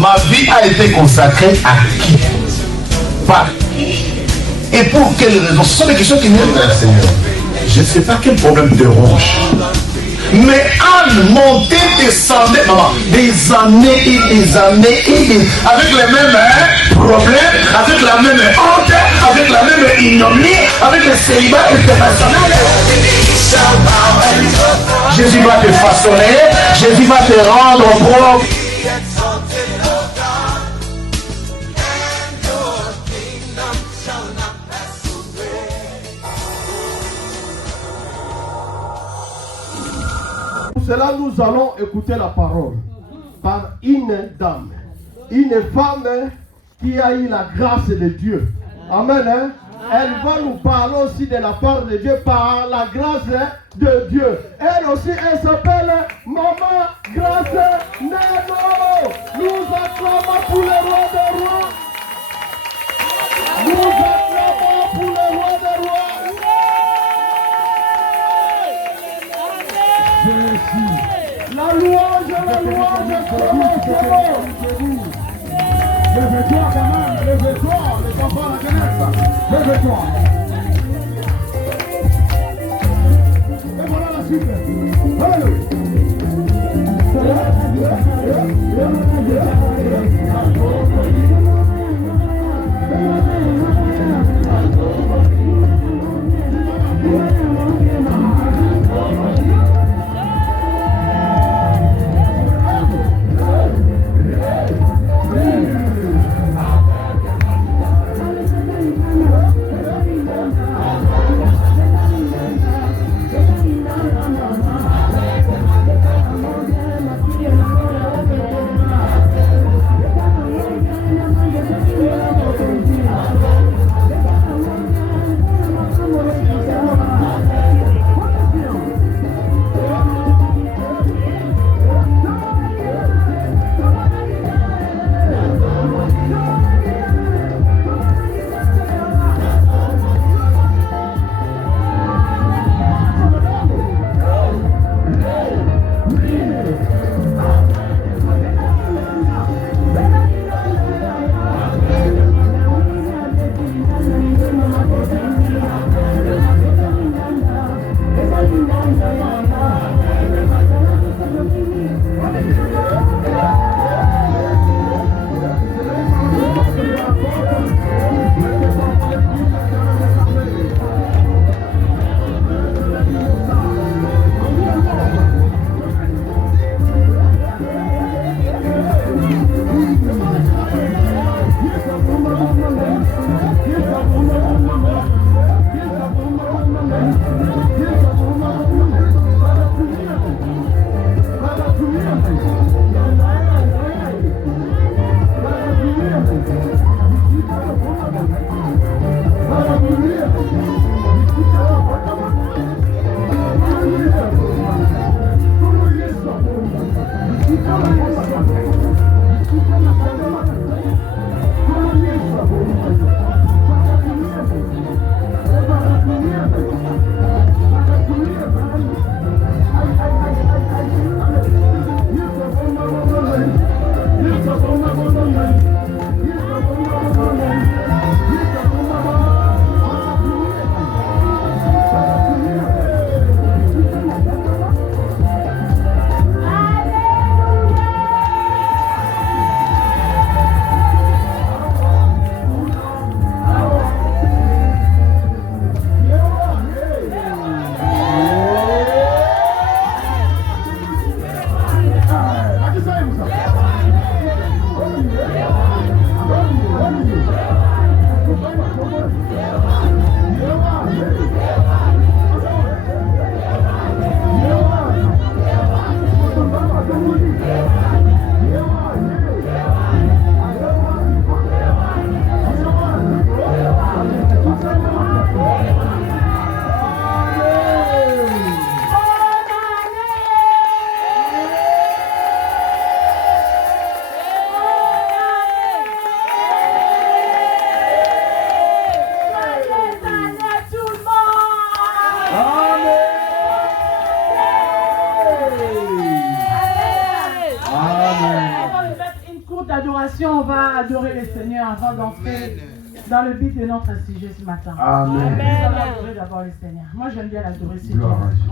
Ma vie a été consacrée à qui? Par qui? Et pour quelles raisons? Ce sont des questions qui viennent vers le Seigneur. Je ne sais pas quel problème te ronge. Mais Anne montait, descendait, maman, des années et des années et des... avec les mêmes problèmes, avec la même honte, avec la même ignominie, avec le célibat international. Jésus va te façonner, Jésus va te rendre propre. Pour cela, nous allons écouter la parole par une dame, une femme qui a eu la grâce de Dieu. Amen. Hein? Elle va nous parler aussi de la part de Dieu par la grâce de Dieu. Elle aussi, elle s'appelle Maman Grâce Neno. Nous acclamons pour le roi des rois. Nous acclamons pour le roi des rois. La louange, c'est bon. Lève-toi quand même, lève-toi, les enfants de la jeunesse, lève-toi. Et voilà la suite. Alléluia. toute adoration, on va adorer le Seigneur avant d'entrer dans le but de notre sujet ce matin. Amen. On va adorer d'abord le Seigneur. Moi, j'aime bien l'adorer, c'est Dieu.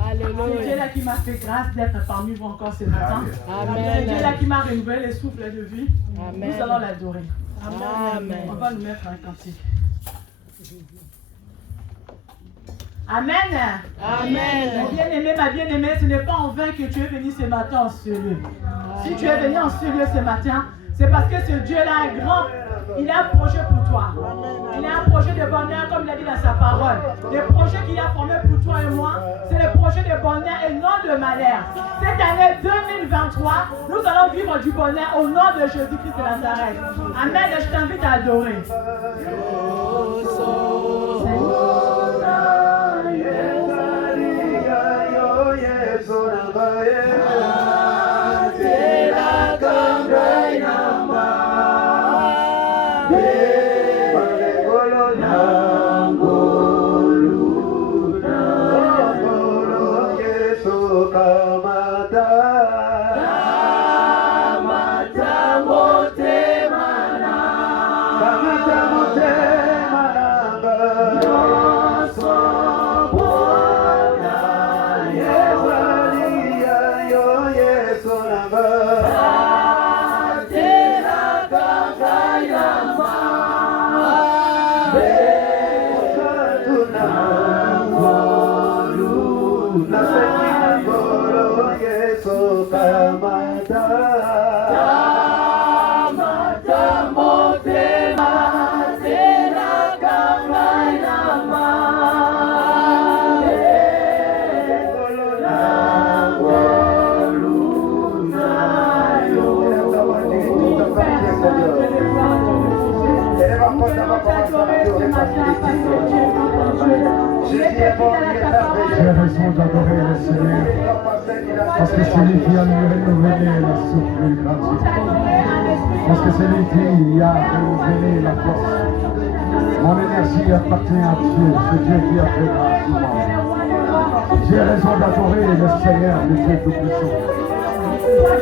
C'est Dieu là qui m'a fait grâce d'être parmi vous encore ce matin. C'est Dieu là qui m'a renouvelé le souffle de vie. Nous allons l'adorer. Amen. On va nous mettre un cantique. Amen. Amen. Mon bien-aimé, ma bien-aimée, ce n'est pas en vain que tu es venu ce matin en ce lieu. Si tu es venu en ce lieu ce matin, c'est parce que ce Dieu-là est grand. Il a un projet pour toi. Il a un projet de bonheur, comme il a dit dans sa parole. Le projet qu'il a formé pour toi et moi, c'est le projet de bonheur et non de malheur. Cette année 2023, nous allons vivre du bonheur au nom de Jésus-Christ de Nazareth. Amen. Et je t'invite à adorer. J'ai raison d'adorer le Seigneur parce que c'est lui qui a renouvelé le souffle gratuit. Parce que c'est lui qui a renouvelé la force. Mon énergie appartient à Dieu, c'est Dieu qui a fait grâce à moi. J'ai raison d'adorer le Seigneur, le Dieu Tout-Puissant.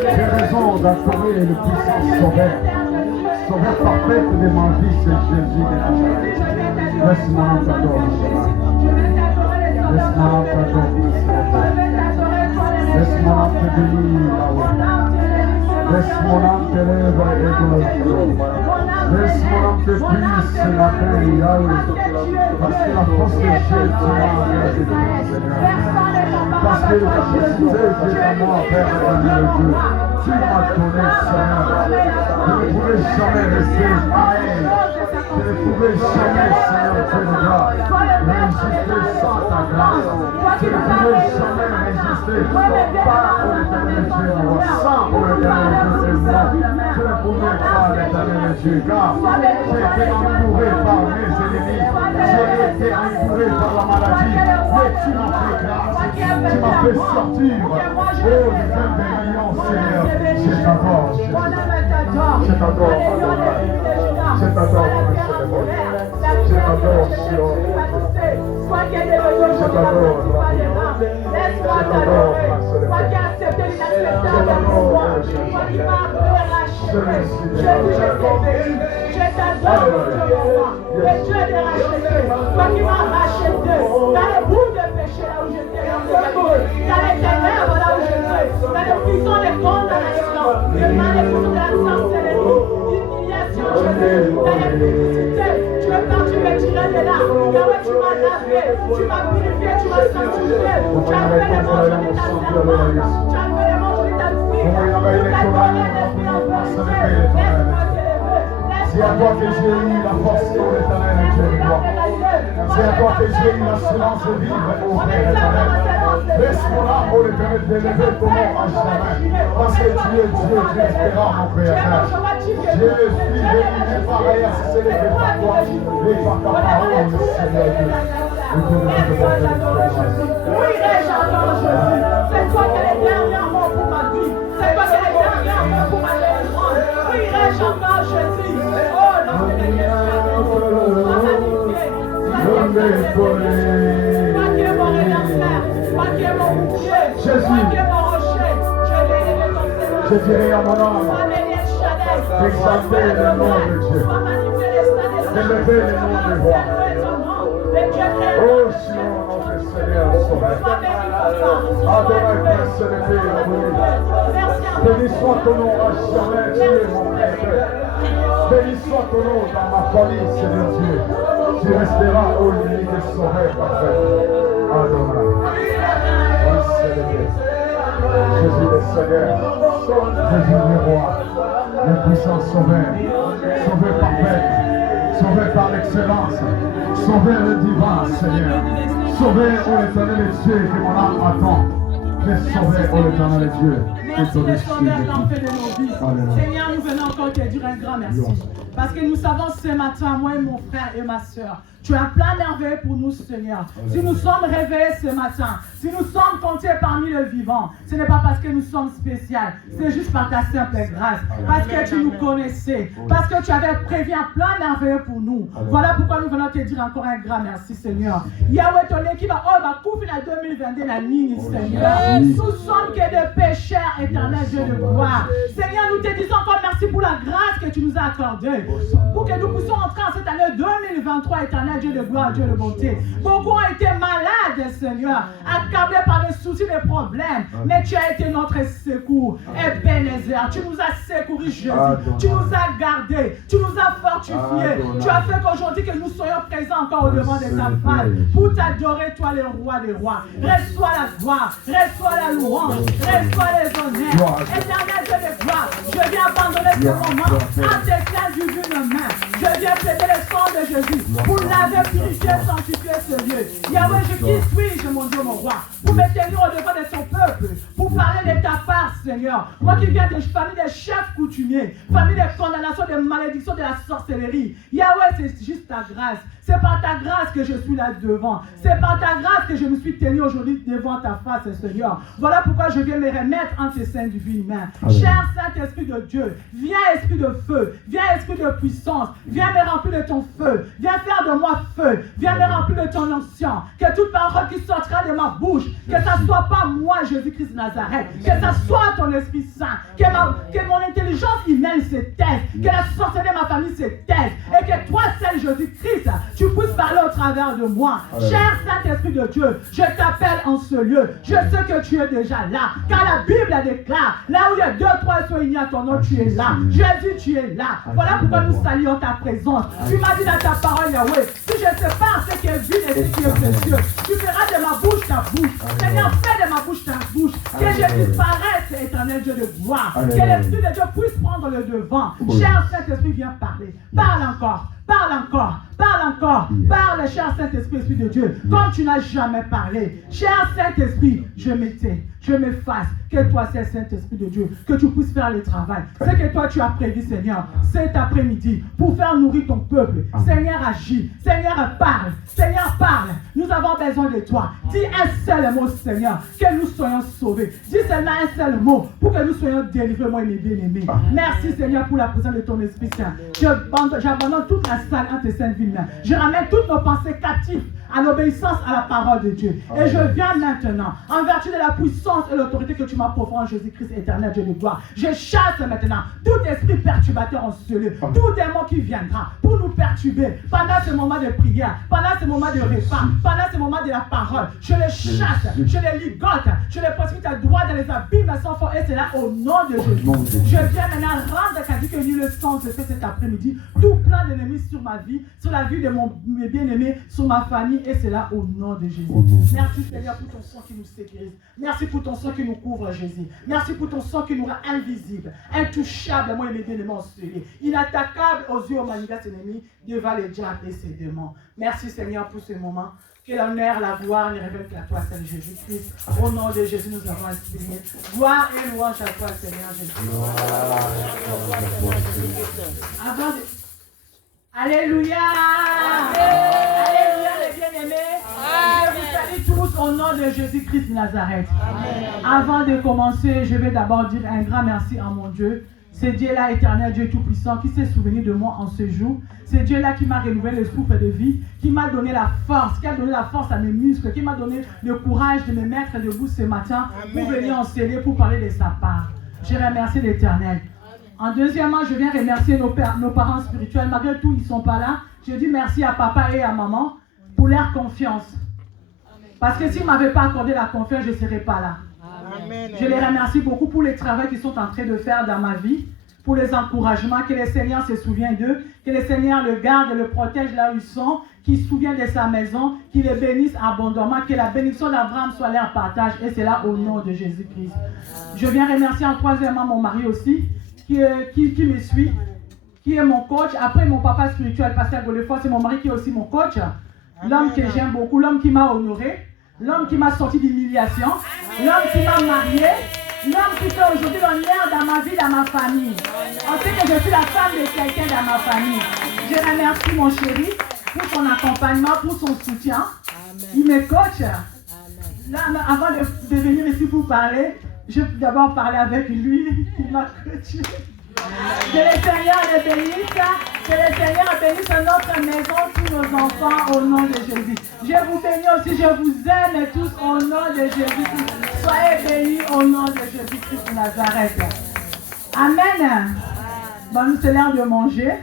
J'ai raison d'adorer le puissant Sauveur. Sauveur parfait de ma vie, c'est Jésus de Nazareth. Laisse-moi t'adorer. Laisse-moi t'adorer. Laisse-moi te bénir là-haut. Laisse-moi te lever et glorifier. Laisse-moi te puisse ce matin, Yahweh. Parce que la force de Dieu, tu m'as regardé, Seigneur. Parce que la capacité qui est en moi, Père éternel Dieu, tu m'as donné, Seigneur. Je ne pouvais jamais rester pareil. Je ne pouvais jamais, Seigneur, Dieu de grâce, résister sans ta grâce. Je ne pouvais jamais résister par l'éternel Dieu, sans l'éternel Dieu, je ne pouvais pas, l'éternel Dieu, car j'ai été entouré par mes ennemis, j'ai été entouré par la maladie, mais tu m'as fait grâce, tu m'as fait sortir. Oh, je t'aime, bénissant Seigneur, je t'adore, je t'adore, je t'adore, je t'adore, Sois qui est devenu aujourd'hui, laisse-moi t'adorer. Sois qui a accepté l'inacceptable pour moi. Sois qui m'a racheté. Je t'adore, mon Dieu, mon roi. Le Dieu de racheter. Toi qui m'as racheté. Dans le bout de péché là où j'étais, dans les ténèbres là où j'étais, dans les prisons de condamnation, dans les prisons de la sorcellerie, d'humiliation, dans les publicités. Tu es parti me tirer de là. Yahweh, tu m'as lavé, tu m'as purifié, tu m'as sanctifié. Tu as fait les manches de ta servante. Tu as fait les manches de ta fille. Tu t'as donné l'esprit en vérité. Laisse-moi t'élever. C'est à toi que j'ai eu la force pour l'éternel Dieu de gloire. C'est à toi que j'ai eu l'assurance de vivre, ô Père éternel. Laisse-moi là, ô l'éternel, d'élever ton nom à jamais. Parce que tu es Dieu, tu es espérant, mon Père. Je suis venu pareil à se célébrer par toi et par ta parole, Seigneur Dieu. Oui, j'adore Jésus. C'est toi qui es le dernier mot pour ma vie. C'est toi qui es le dernier mot pour ma délivrance. Oui, j'adore Jésus. Oh non, c'est le toi qui es mon rédempteur, toi qui es mon bouclier, toi qui es mon rocher. Je vais élever ton Seigneur. Je dirai à mon âme, Exalter le nom de Dieu. Élever le nom de roi. Oh, Sion, notre Seigneur, sauveur. Adorateur, célébré, adoré. Béni soit ton nom à jamais, tu es mon Père. Béni soit ton nom dans ma famille, Seigneur Dieu. Tu resteras au lit de sauveur parfait. Adonai. Oh, célébré. Jésus le Seigneur. Jésus le roi. Le puissant sauveur. Sauveur parfait. Sauveur par l'excellence. Sauveur le divin, Seigneur. Sauveur, ô l'éternel Dieu, que mon âme attend. Fais sauver, ô l'éternel Dieu. Merci le sauveur qu'en fait de nos vies. Seigneur, nous venons encore te dire un grand merci. Parce que nous savons ce matin, moi et mon frère et ma soeur, tu as un plan merveilleux pour nous, Seigneur. Si nous sommes réveillés ce matin, si nous sommes comptés parmi les vivants, ce n'est pas parce que nous sommes spéciaux, c'est juste par ta simple grâce. Parce que tu nous connaissais, parce que tu avais prévu un plan merveilleux pour nous. Voilà pourquoi nous venons te dire encore un grand merci, Seigneur. Yahweh, ton équipe va couper en 2022 la ligne, Seigneur. Nous sommes que des pécheurs, éternel Dieu de gloire. Seigneur, nous te disons encore merci pour la grâce que tu nous as accordée. Pour que nous puissions entrer en cette année 2023, éternel Dieu de gloire, Dieu de bonté. Beaucoup ont été malades, Seigneur, accablés par des soucis, des problèmes. Mais tu as été notre secours. Ebenezer, tu nous as secourus, Jésus. Tu nous as gardés. Tu nous as fortifiés. Tu as fait qu'aujourd'hui que nous soyons présents encore au devant de ta face pour t'adorer, toi, le roi des rois. Reçois la gloire, reçois la louange, reçois les honneurs. Éternel Dieu de gloire, je viens abandonner ce moment à tes saintes divines mains. Je viens plaider le sang de Jésus pour laver, purifier, sanctifier ce lieu. Yahweh, qui suis-je, mon Dieu, mon roi, pour me tenir au devant de ton peuple, pour parler de ta part, Seigneur. Moi qui viens de famille des chefs coutumiers, famille des condamnations, des malédictions, de la sorcellerie. Yahweh, c'est juste ta grâce. C'est par ta grâce que je suis là devant. C'est par ta grâce que je me suis tenu aujourd'hui devant ta face, Seigneur. Voilà pourquoi je viens me remettre en tes saintes divines mains. Cher Saint-Esprit de Dieu, viens Esprit de feu, viens Esprit de puissance, viens me remplir de ton feu, viens faire de moi feu, viens me remplir de ton onction. Que toute parole qui sortira de ma bouche, que ça ne soit pas moi, Jésus-Christ de Nazareth, que ça soit ton Esprit Saint, que mon intelligence humaine se taise, que la sorcellerie de ma famille se taise, et que toi seul, Jésus-Christ, tu puisses parler au travers de moi. Cher Saint-Esprit de Dieu, je t'appelle en ce lieu. Je sais que tu es déjà là, car la Bible déclare, là où il y a 2, 3 sont unis à ton nom, tu es là. Jésus, tu es là. Voilà pourquoi nous saluons ta présence. Tu m'as dit dans ta parole, Yahweh, si je sépare ce qui est vide et ce qui est précieux, tu feras de ma bouche ta bouche. Seigneur, fais de ma bouche ta bouche. Que je disparaisse, éternel Dieu de gloire. Que l'Esprit de Dieu puisse prendre le devant. Cher Saint-Esprit, viens parler. Parle encore. Parle encore, parle encore, parle, cher Saint-Esprit, Esprit de Dieu, comme tu n'as jamais parlé. Cher Saint-Esprit, je m'étais, je m'efface, que toi, c'est Saint-Esprit de Dieu, que tu puisses faire le travail. C'est que toi, tu as prévu, Seigneur, cet après-midi, pour faire nourrir ton peuple. Seigneur, agis, Seigneur, parle, Seigneur, parle. Nous avons besoin de toi. Dis un seul mot, Seigneur, que nous soyons sauvés. Dis seulement un seul mot, pour que nous soyons délivrés, moi et mes bien-aimés. Merci, Seigneur, pour la présence de ton Esprit Saint. J'abandonne toute la salle en tes saintes villes. Je ramène toutes nos pensées captives à l'obéissance à la parole de Dieu. Et je viens maintenant, en vertu de la puissance et l'autorité que tu m'as proférée en Jésus-Christ éternel, Dieu de gloire. Je chasse maintenant tout esprit perturbateur en ce lieu, tout démon qui viendra pour nous perturber pendant ce moment de prière, pendant ce moment de repas, pendant ce moment de la parole. Je les chasse, je les ligote, je les précipite à droite dans les abîmes sans fond, et c'est là au nom de Jésus. Je viens maintenant rendre quasi que nul sang se fait cet après-midi, tout plein d'ennemis sur ma vie, sur la vie de mes bien-aimés, sur ma famille, et c'est là au nom de Jésus. Merci Seigneur pour ton sang qui nous sécurise. Merci pour ton sang qui nous couvre, Jésus. Merci pour ton sang qui nous rend invisible, intouchable, moi et mes bien-aimés ensevelis, inattaquable aux yeux, aux manifestes ennemis, devant les diables et ses démons. Merci Seigneur pour ce moment. Que l'honneur, la gloire ne révèle qu'à toi, Seigneur Jésus-Christ. Au nom de Jésus, nous avons inspiré. Gloire et louange à toi, Seigneur Jésus. Avant de... Alléluia! Alléluia, les bien-aimés. Je vous salue tous au nom de Jésus-Christ de Nazareth. Avant de commencer, je vais d'abord dire un grand merci à mon Dieu. C'est Dieu-là, éternel, Dieu tout-puissant, qui s'est souvenu de moi en ce jour. C'est Dieu-là qui m'a renouvelé le souffle de vie, qui m'a donné la force, qui a donné la force à mes muscles, qui m'a donné le courage de me mettre debout ce matin pour venir enseigner, pour parler de sa part. Je remercie l'Éternel. En deuxièmement, je viens remercier nos parents spirituels. Malgré tout, ils ne sont pas là. Je dis merci à papa et à maman pour leur confiance. Parce que s'ils ne m'avaient pas accordé la confiance, je ne serais pas là. Amen. Je les remercie beaucoup pour le travail qu'ils sont en train de faire dans ma vie, pour les encouragements, que le Seigneur se souvienne d'eux, que le Seigneur le garde et le protège là où ils sont, qu'il se souvienne de sa maison, qu'il les bénisse abondamment, que la bénédiction d'Abraham soit leur partage, et c'est là au nom de Jésus-Christ. Je viens remercier en troisièmement mon mari aussi, qui me suit, qui est mon coach. Après mon papa spirituel, Pasteur Golefort, c'est mon mari qui est aussi mon coach. L'homme que j'aime beaucoup, l'homme qui m'a honoré, l'homme qui m'a sorti d'humiliation, l'homme qui m'a marié, l'homme qui fait aujourd'hui l'honneur dans ma vie, dans ma famille. On sait que je suis la femme de quelqu'un dans ma famille. Je remercie mon chéri pour son accompagnement, pour son soutien. Il me coach. Là, avant de venir ici pour parler, je vais d'abord parler avec lui. Il m'a coaché. Que le Seigneur les bénisse. Que le Seigneur bénisse notre maison, tous nos enfants, au nom de Jésus. Je vous bénis aussi, je vous aime tous au nom de Jésus. Soyez bénis au nom de Jésus-Christ de Nazareth. Amen. Bon, c'est l'heure de manger.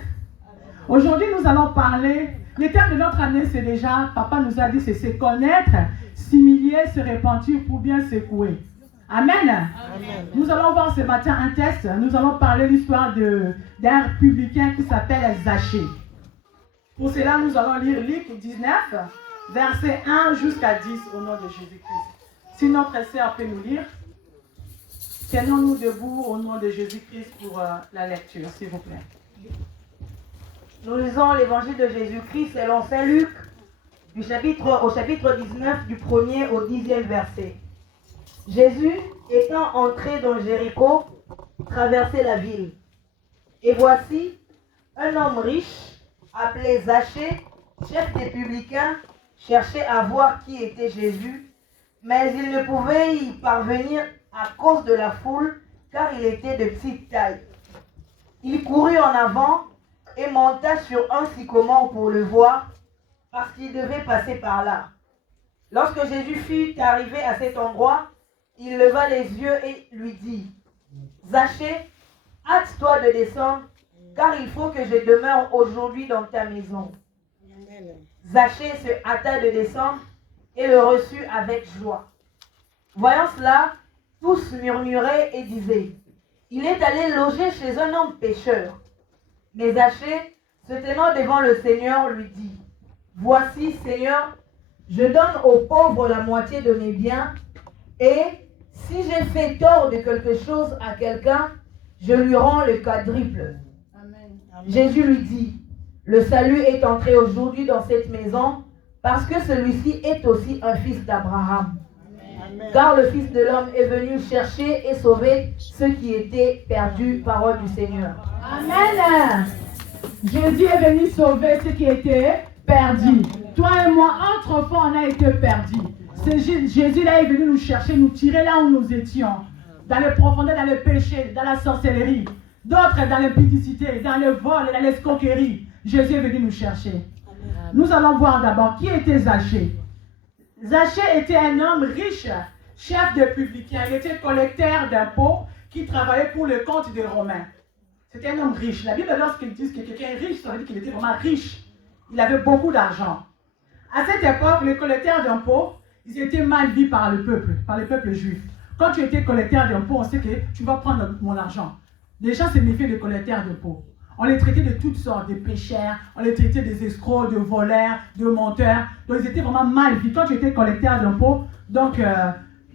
Aujourd'hui, nous allons parler. Le thème de notre année, c'est déjà, papa nous a dit, c'est se connaître, s'humilier, se repentir pour bien secouer. Amen. Amen. Nous allons voir ce matin un texte. Nous allons parler de l'histoire d'un publicain qui s'appelle Zachée. Pour cela, nous allons lire Luc 19, versets 1 jusqu'à 10 au nom de Jésus-Christ. Si notre sœur peut nous lire, tenons-nous debout au nom de Jésus-Christ pour la lecture, s'il vous plaît. Nous lisons l'évangile de Jésus-Christ selon Saint Luc, au chapitre 19, du 1er au 10e verset. Jésus, étant entré dans Jéricho, traversait la ville. Et voici, un homme riche, appelé Zachée, chef des publicains, cherchait à voir qui était Jésus, mais il ne pouvait y parvenir à cause de la foule, car il était de petite taille. Il courut en avant et monta sur un sycomore pour le voir, parce qu'il devait passer par là. Lorsque Jésus fut arrivé à cet endroit, il leva les yeux et lui dit, « Zachée, hâte-toi de descendre, car il faut que je demeure aujourd'hui dans ta maison. » Zachée se hâta de descendre et le reçut avec joie. Voyant cela, tous murmuraient et disaient, « Il est allé loger chez un homme pécheur. » Mais Zachée, se tenant devant le Seigneur, lui dit, « Voici, Seigneur, je donne aux pauvres la moitié de mes biens, et si j'ai fait tort de quelque chose à quelqu'un, je lui rends le quadruple. » Amen. Jésus lui dit, « Le salut est entré aujourd'hui dans cette maison, parce que celui-ci est aussi un fils d'Abraham. Car le Fils de l'homme est venu chercher et sauver ceux qui étaient perdus. » Parole du Seigneur. Amen. Jésus est venu sauver ceux qui étaient perdus. Toi et moi, autrefois, on a été perdus. Jésus là est venu nous chercher, nous tirer là où nous étions. Dans les profondeurs, dans le péché, dans la sorcellerie. D'autres dans l'impudicité, dans le vol, dans l'escroquerie. Jésus est venu nous chercher. Nous allons voir d'abord qui était Zachée. Zachée était un homme riche, chef de publicain. Il était collecteur d'impôts qui travaillait pour le compte des Romains. C'était un homme riche. La Bible, lorsqu'ils disent que quelqu'un est riche, ça veut dire qu'il était vraiment riche. Il avait beaucoup d'argent. À cette époque, les collecteurs d'impôts, ils étaient mal vus par le peuple juif. Quand tu étais collecteur d'impôts, on sait que tu vas prendre mon argent. Les gens se méfiaient des collecteurs d'impôts. On les traitait de toutes sortes, des pécheurs, on les traitait des escrocs, de voleurs, de menteurs. Donc ils étaient vraiment mal vus. Quand tu étais collecteur d'impôts, donc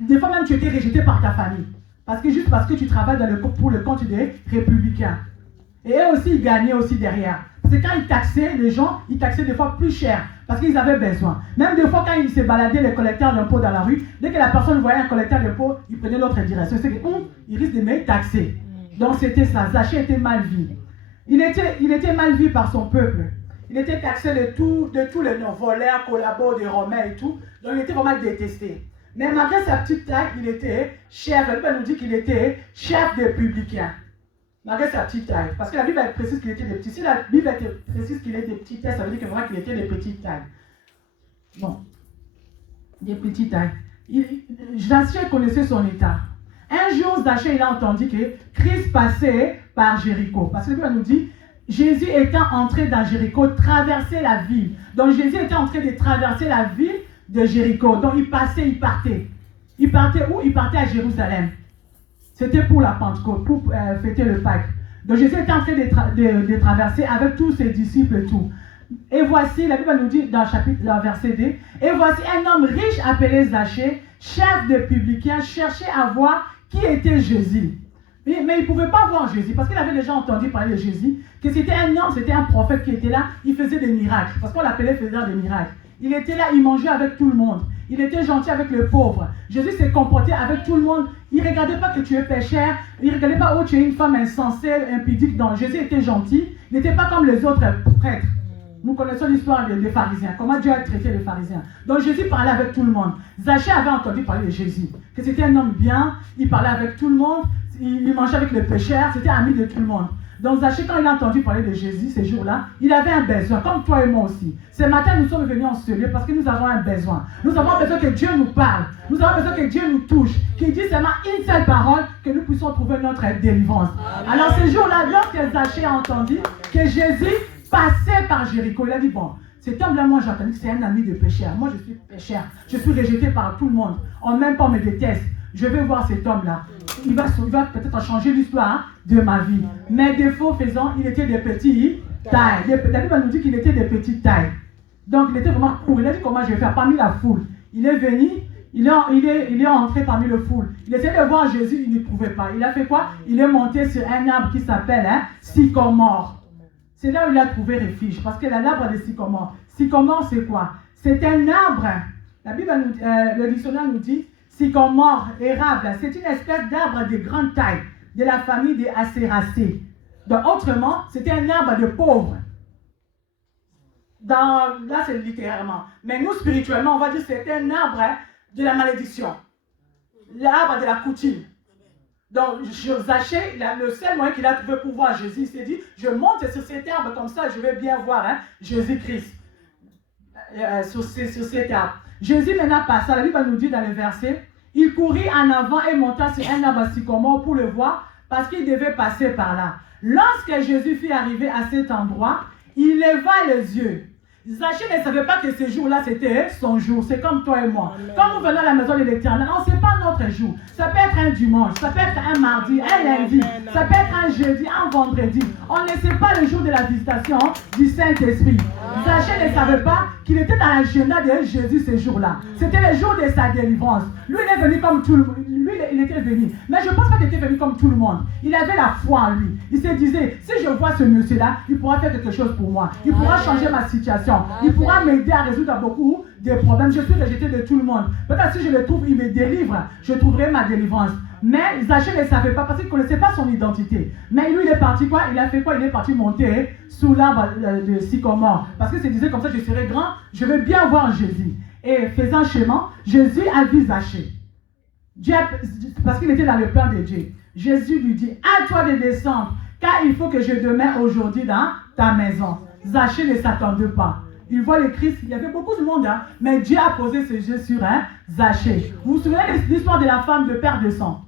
des fois même tu étais rejeté par ta famille. Juste parce que tu travailles pour le compte des républicains. Et eux aussi, ils gagnaient aussi derrière. Parce que quand ils taxaient les gens, ils taxaient des fois plus cher. Parce qu'ils avaient besoin. Même des fois, quand ils se baladaient, les collecteurs d'impôts dans la rue, dès que la personne voyait un collecteur d'impôts, ils prenaient l'autre direction. C'est qu'ils risquent de me taxer. Donc c'était ça. Zachée était mal vu. Il était mal vu par son peuple. Il était taxé de tous les noms, voleurs, collabos, des Romains et tout. Donc il était vraiment détesté. Mais malgré sa petite taille, il était chef. La Bible nous dit qu'il était chef des publicains. Malgré sa petite taille. Parce que la Bible précise qu'il était de petits. Si la Bible précise qu'il est de petites tailles, ça veut dire que vraiment qu'il était de petites tailles. Bon. Des petites tailles. Zachée connaissait son état. Un jour, Zachée, il a entendu que Christ passait par Jéricho. Parce que la Bible nous dit, Jésus étant entré dans Jéricho, traversait la ville. Donc Jésus était en train de traverser la ville de Jéricho. Donc il passait, il partait. Il partait où? Il partait à Jérusalem. C'était pour la Pentecôte, pour fêter le Pâques. Donc Jésus était en train de traverser avec tous ses disciples et tout. Et voici, la Bible nous dit dans le verset 2, et voici un homme riche appelé Zachée, chef de publicains, cherchait à voir qui était Jésus. Mais il ne pouvait pas voir Jésus parce qu'il avait déjà entendu parler de Jésus, que c'était un homme, c'était un prophète qui était là, il faisait des miracles, parce qu'on l'appelait faiseur des miracles. Il était là, il mangeait avec tout le monde. Il était gentil avec les pauvres. Jésus s'est comporté avec tout le monde. Il ne regardait pas que tu es pécheur. Il ne regardait pas, oh, tu es une femme insensée, impudique. Non, Jésus était gentil. Il n'était pas comme les autres prêtres. Nous connaissons l'histoire des pharisiens. Comment Dieu a traité les pharisiens. Donc Jésus parlait avec tout le monde. Zachée avait entendu parler de Jésus. Que c'était un homme bien. Il parlait avec tout le monde. Il mangeait avec les pécheurs. C'était ami de tout le monde. Donc Zachée, quand il a entendu parler de Jésus ces jours-là, il avait un besoin, comme toi et moi aussi. Ce matin, nous sommes venus en ce lieu parce que nous avons un besoin. Nous avons besoin que Dieu nous parle. Nous avons besoin que Dieu nous touche. Qu'il dise seulement une seule parole, que nous puissions trouver notre délivrance. Amen. Alors ce jour-là, lorsque Zachée a entendu que Jésus passait par Jéricho, il a dit, bon, cet homme-là, moi j'ai entendu que c'est un ami de pécheur. Moi je suis pécheur. Je suis rejeté par tout le monde. On ne m'aime pas, on me déteste. Je vais voir cet homme-là. Il va peut-être changer l'histoire de ma vie. Mais défaut faisant, il était de petite taille. La Bible nous dit qu'il était de petite taille. Donc il était vraiment court. Il a dit comment je vais faire parmi la foule. Il est venu, il est entré parmi la foule. Il essayait de voir Jésus, il ne trouvait pas. Il a fait quoi? Il est monté sur un arbre qui s'appelle sycomore. C'est là où il a trouvé refuge. Parce que l'arbre de sycomore. Sycomore, c'est quoi? C'est un arbre. La Bible, le dictionnaire nous dit sycomore, érable, c'est une espèce d'arbre de grande taille de la famille des acéracées. Donc, autrement, c'était un arbre de pauvres. Là, c'est littéralement. Mais nous, spirituellement, on va dire que c'était un arbre de la malédiction. L'arbre de la coutume. Donc, Zachée, le seul moyen qu'il a trouvé pour voir Jésus, il s'est dit, je monte sur cet arbre comme ça, je vais bien voir Jésus-Christ sur cet arbre. Jésus maintenant passa, la Bible nous dit dans le verset, il courut en avant et monta sur un arbre sycomore pour le voir parce qu'il devait passer par là. Lorsque Jésus fut arrivé à cet endroit, il leva les yeux. Zachée ne savait pas que ce jour-là, c'était son jour. C'est comme toi et moi. Amen. Quand nous venons à la maison de l'Éternel, on ne sait pas notre jour. Ça peut être un dimanche, ça peut être un mardi, un lundi, ça peut être un jeudi, un vendredi. On ne sait pas le jour de la visitation du Saint-Esprit. Zachée ne savait pas qu'il était dans l'agenda de Jésus ce jour-là. C'était le jour de sa délivrance. Lui, il est venu comme tout le monde. Lui, il était venu. Mais je ne pense pas qu'il était venu comme tout le monde. Il avait la foi en lui. Il se disait, si je vois ce monsieur-là, il pourra faire quelque chose pour moi. Il pourra changer ma situation. Il pourra m'aider à résoudre beaucoup de problèmes. Je suis rejeté de tout le monde. Peut-être si je le trouve, il me délivre. Je trouverai ma délivrance. Mais Zachée ne savait pas parce qu'il ne connaissait pas son identité. Mais lui, il est parti quoi? Il a fait quoi? Il est parti monter sous l'arbre de sycomore. Parce qu'il se disait comme ça, je serai grand, je vais bien voir Jésus. Et faisant chemin, Jésus a vu Zachée. Parce qu'il était dans le plan de Dieu. Jésus lui dit, à toi de descendre, car il faut que je demeure aujourd'hui dans ta maison. Zachée ne s'attendait pas. Il voit le Christ, il y avait beaucoup de monde, mais Dieu a posé ses yeux sur Zachée. Vous vous souvenez de l'histoire de la femme de père de sang?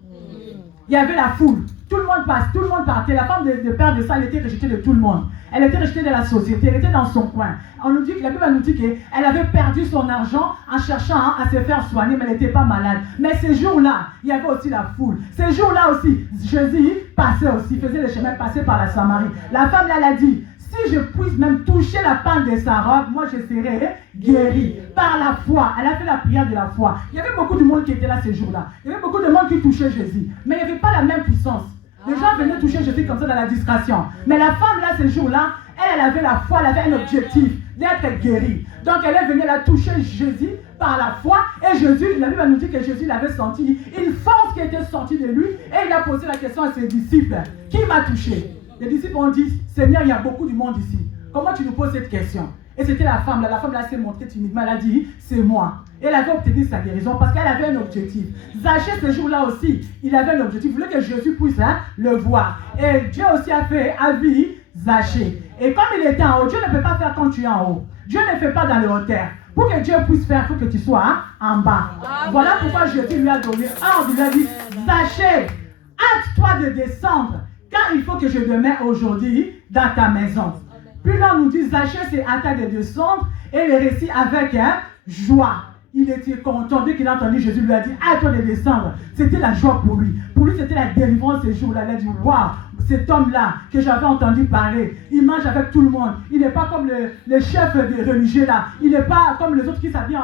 Il y avait la foule, tout le monde passe, tout le monde partait. La femme de père de sang, elle était rejetée de tout le monde. Elle était rejetée de la société, elle était dans son coin. On nous dit, la Bible nous dit qu'elle avait perdu son argent en cherchant à se faire soigner, mais elle n'était pas malade. Mais ces jours-là, il y avait aussi la foule. Ces jours-là aussi, Jésus passait aussi, faisait le chemin, passait par la Samarie. La femme, là, elle a dit, si je puisse même toucher la pente de sa robe, moi je serai guérie par la foi. Elle a fait la prière de la foi. Il y avait beaucoup de monde qui était là ces jours-là. Il y avait beaucoup de monde qui touchait Jésus. Mais il n'y avait pas la même puissance. Les gens venaient toucher Jésus comme ça dans la discrétion. Mais la femme là, ces jours-là, elle avait la foi, elle avait un objectif d'être guérie. Donc elle est venue, elle a touché Jésus par la foi. Et Jésus, la Bible nous dit que Jésus l'avait senti une force qui était sortie de lui. Et il a posé la question à ses disciples. Qui m'a touché? Les disciples ont dit, Seigneur, il y a beaucoup de monde ici. Comment tu nous poses cette question? Et c'était la femme là s'est montrée timidement, elle a dit, c'est moi. Et elle avait obtenu sa guérison parce qu'elle avait un objectif. Zachée, ce jour-là aussi, il avait un objectif. Il voulait que Jésus puisse le voir. Et Dieu aussi a vu Zachée. Et comme il était en haut, Dieu ne peut pas faire quand tu es en haut. Dieu ne fait pas dans le hauteur. Pour que Dieu puisse faire, il faut que tu sois en bas. Voilà pourquoi Jésus lui a donné ordre. Il lui a dit, Zachée, hâte-toi de descendre, car il faut que je demeure aujourd'hui dans ta maison. Puis là, on nous dit, Zachée s'est hâté de descendre, et le récit avec joie. Il était content. Dès qu'il a entendu, Jésus lui a dit, hâte-toi de descendre. C'était la joie pour lui. Pour lui, c'était la délivrance ces jours-là. Il a dit, waouh, cet homme-là que j'avais entendu parler, il mange avec tout le monde. Il n'est pas comme les chefs des religieux là. Il n'est pas comme les autres qui s'habillent,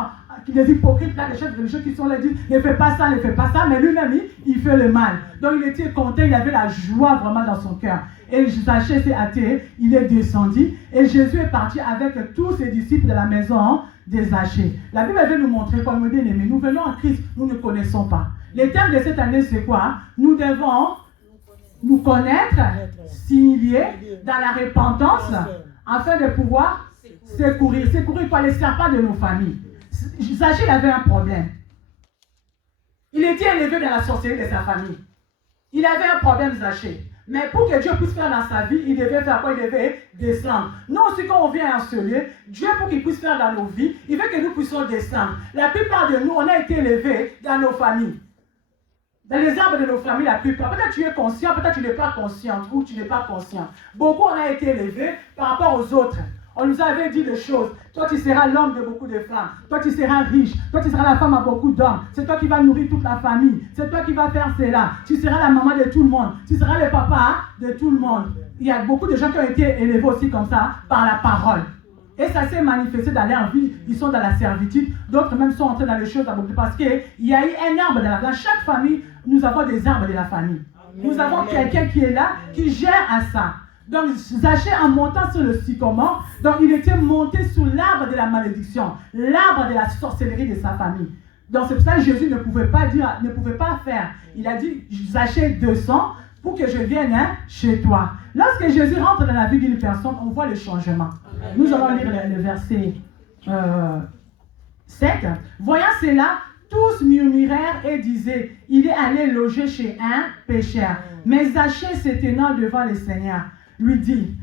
les hypocrites là, les chefs religieux qui sont là, disent, ne fais pas ça, ne fais pas ça. Mais lui-même, il fait le mal. Donc il était content, il avait la joie vraiment dans son cœur. Et Zachée s'est hâté, il est descendu. Et Jésus est parti avec tous ses disciples de la maison de Zachée. La Bible veut nous montrer, comme bien aimé, nous venons en Christ, nous ne connaissons pas. Le thème de cette année, c'est quoi? Nous devons nous connaître, s'humilier dans la repentance, afin de pouvoir secourir. Secourir par les serpents de nos familles. Zachée avait un problème. Il était élevé dans la sorcellerie de sa famille. Il avait un problème, Zachée. Mais pour que Dieu puisse faire dans sa vie, il devait faire quoi? Il devait descendre. Nous aussi, quand on vient à ce lieu, Dieu, pour qu'il puisse faire dans nos vies, il veut que nous puissions descendre. La plupart de nous, on a été élevés dans nos familles. Dans les arbres de nos familles, la plupart. Peut-être tu es conscient, peut-être tu n'es pas conscient, ou tu n'es pas conscient. Beaucoup, on a été élevés par rapport aux autres. On nous avait dit des choses. Toi, tu seras l'homme de beaucoup de femmes. Toi, tu seras riche. Toi, tu seras la femme à beaucoup d'hommes. C'est toi qui vas nourrir toute la famille. C'est toi qui vas faire cela. Tu seras la maman de tout le monde. Tu seras le papa de tout le monde. Il y a beaucoup de gens qui ont été élevés aussi comme ça par la parole. Et ça s'est manifesté dans leur vie. Ils sont dans la servitude. D'autres même sont entrés dans les choses parce qu'il y a eu un arbre dans chaque famille. Nous avons des arbres de la famille. Nous avons quelqu'un qui est là, qui gère à ça. Donc, Zachée, en montant sur le sycomore, donc il était monté sur l'arbre de la malédiction, l'arbre de la sorcellerie de sa famille. Donc, c'est pour ça que Jésus ne pouvait pas dire, ne pouvait pas faire. Il a dit, Zachée, descends pour que je vienne chez toi. Lorsque Jésus rentre dans la vie d'une personne, on voit le changement. Nous allons lire le verset 7. Voyant cela, tous murmurèrent et disaient, il est allé loger chez un pécheur. Mais Zachée, se tenant devant le Seigneur, lui dit,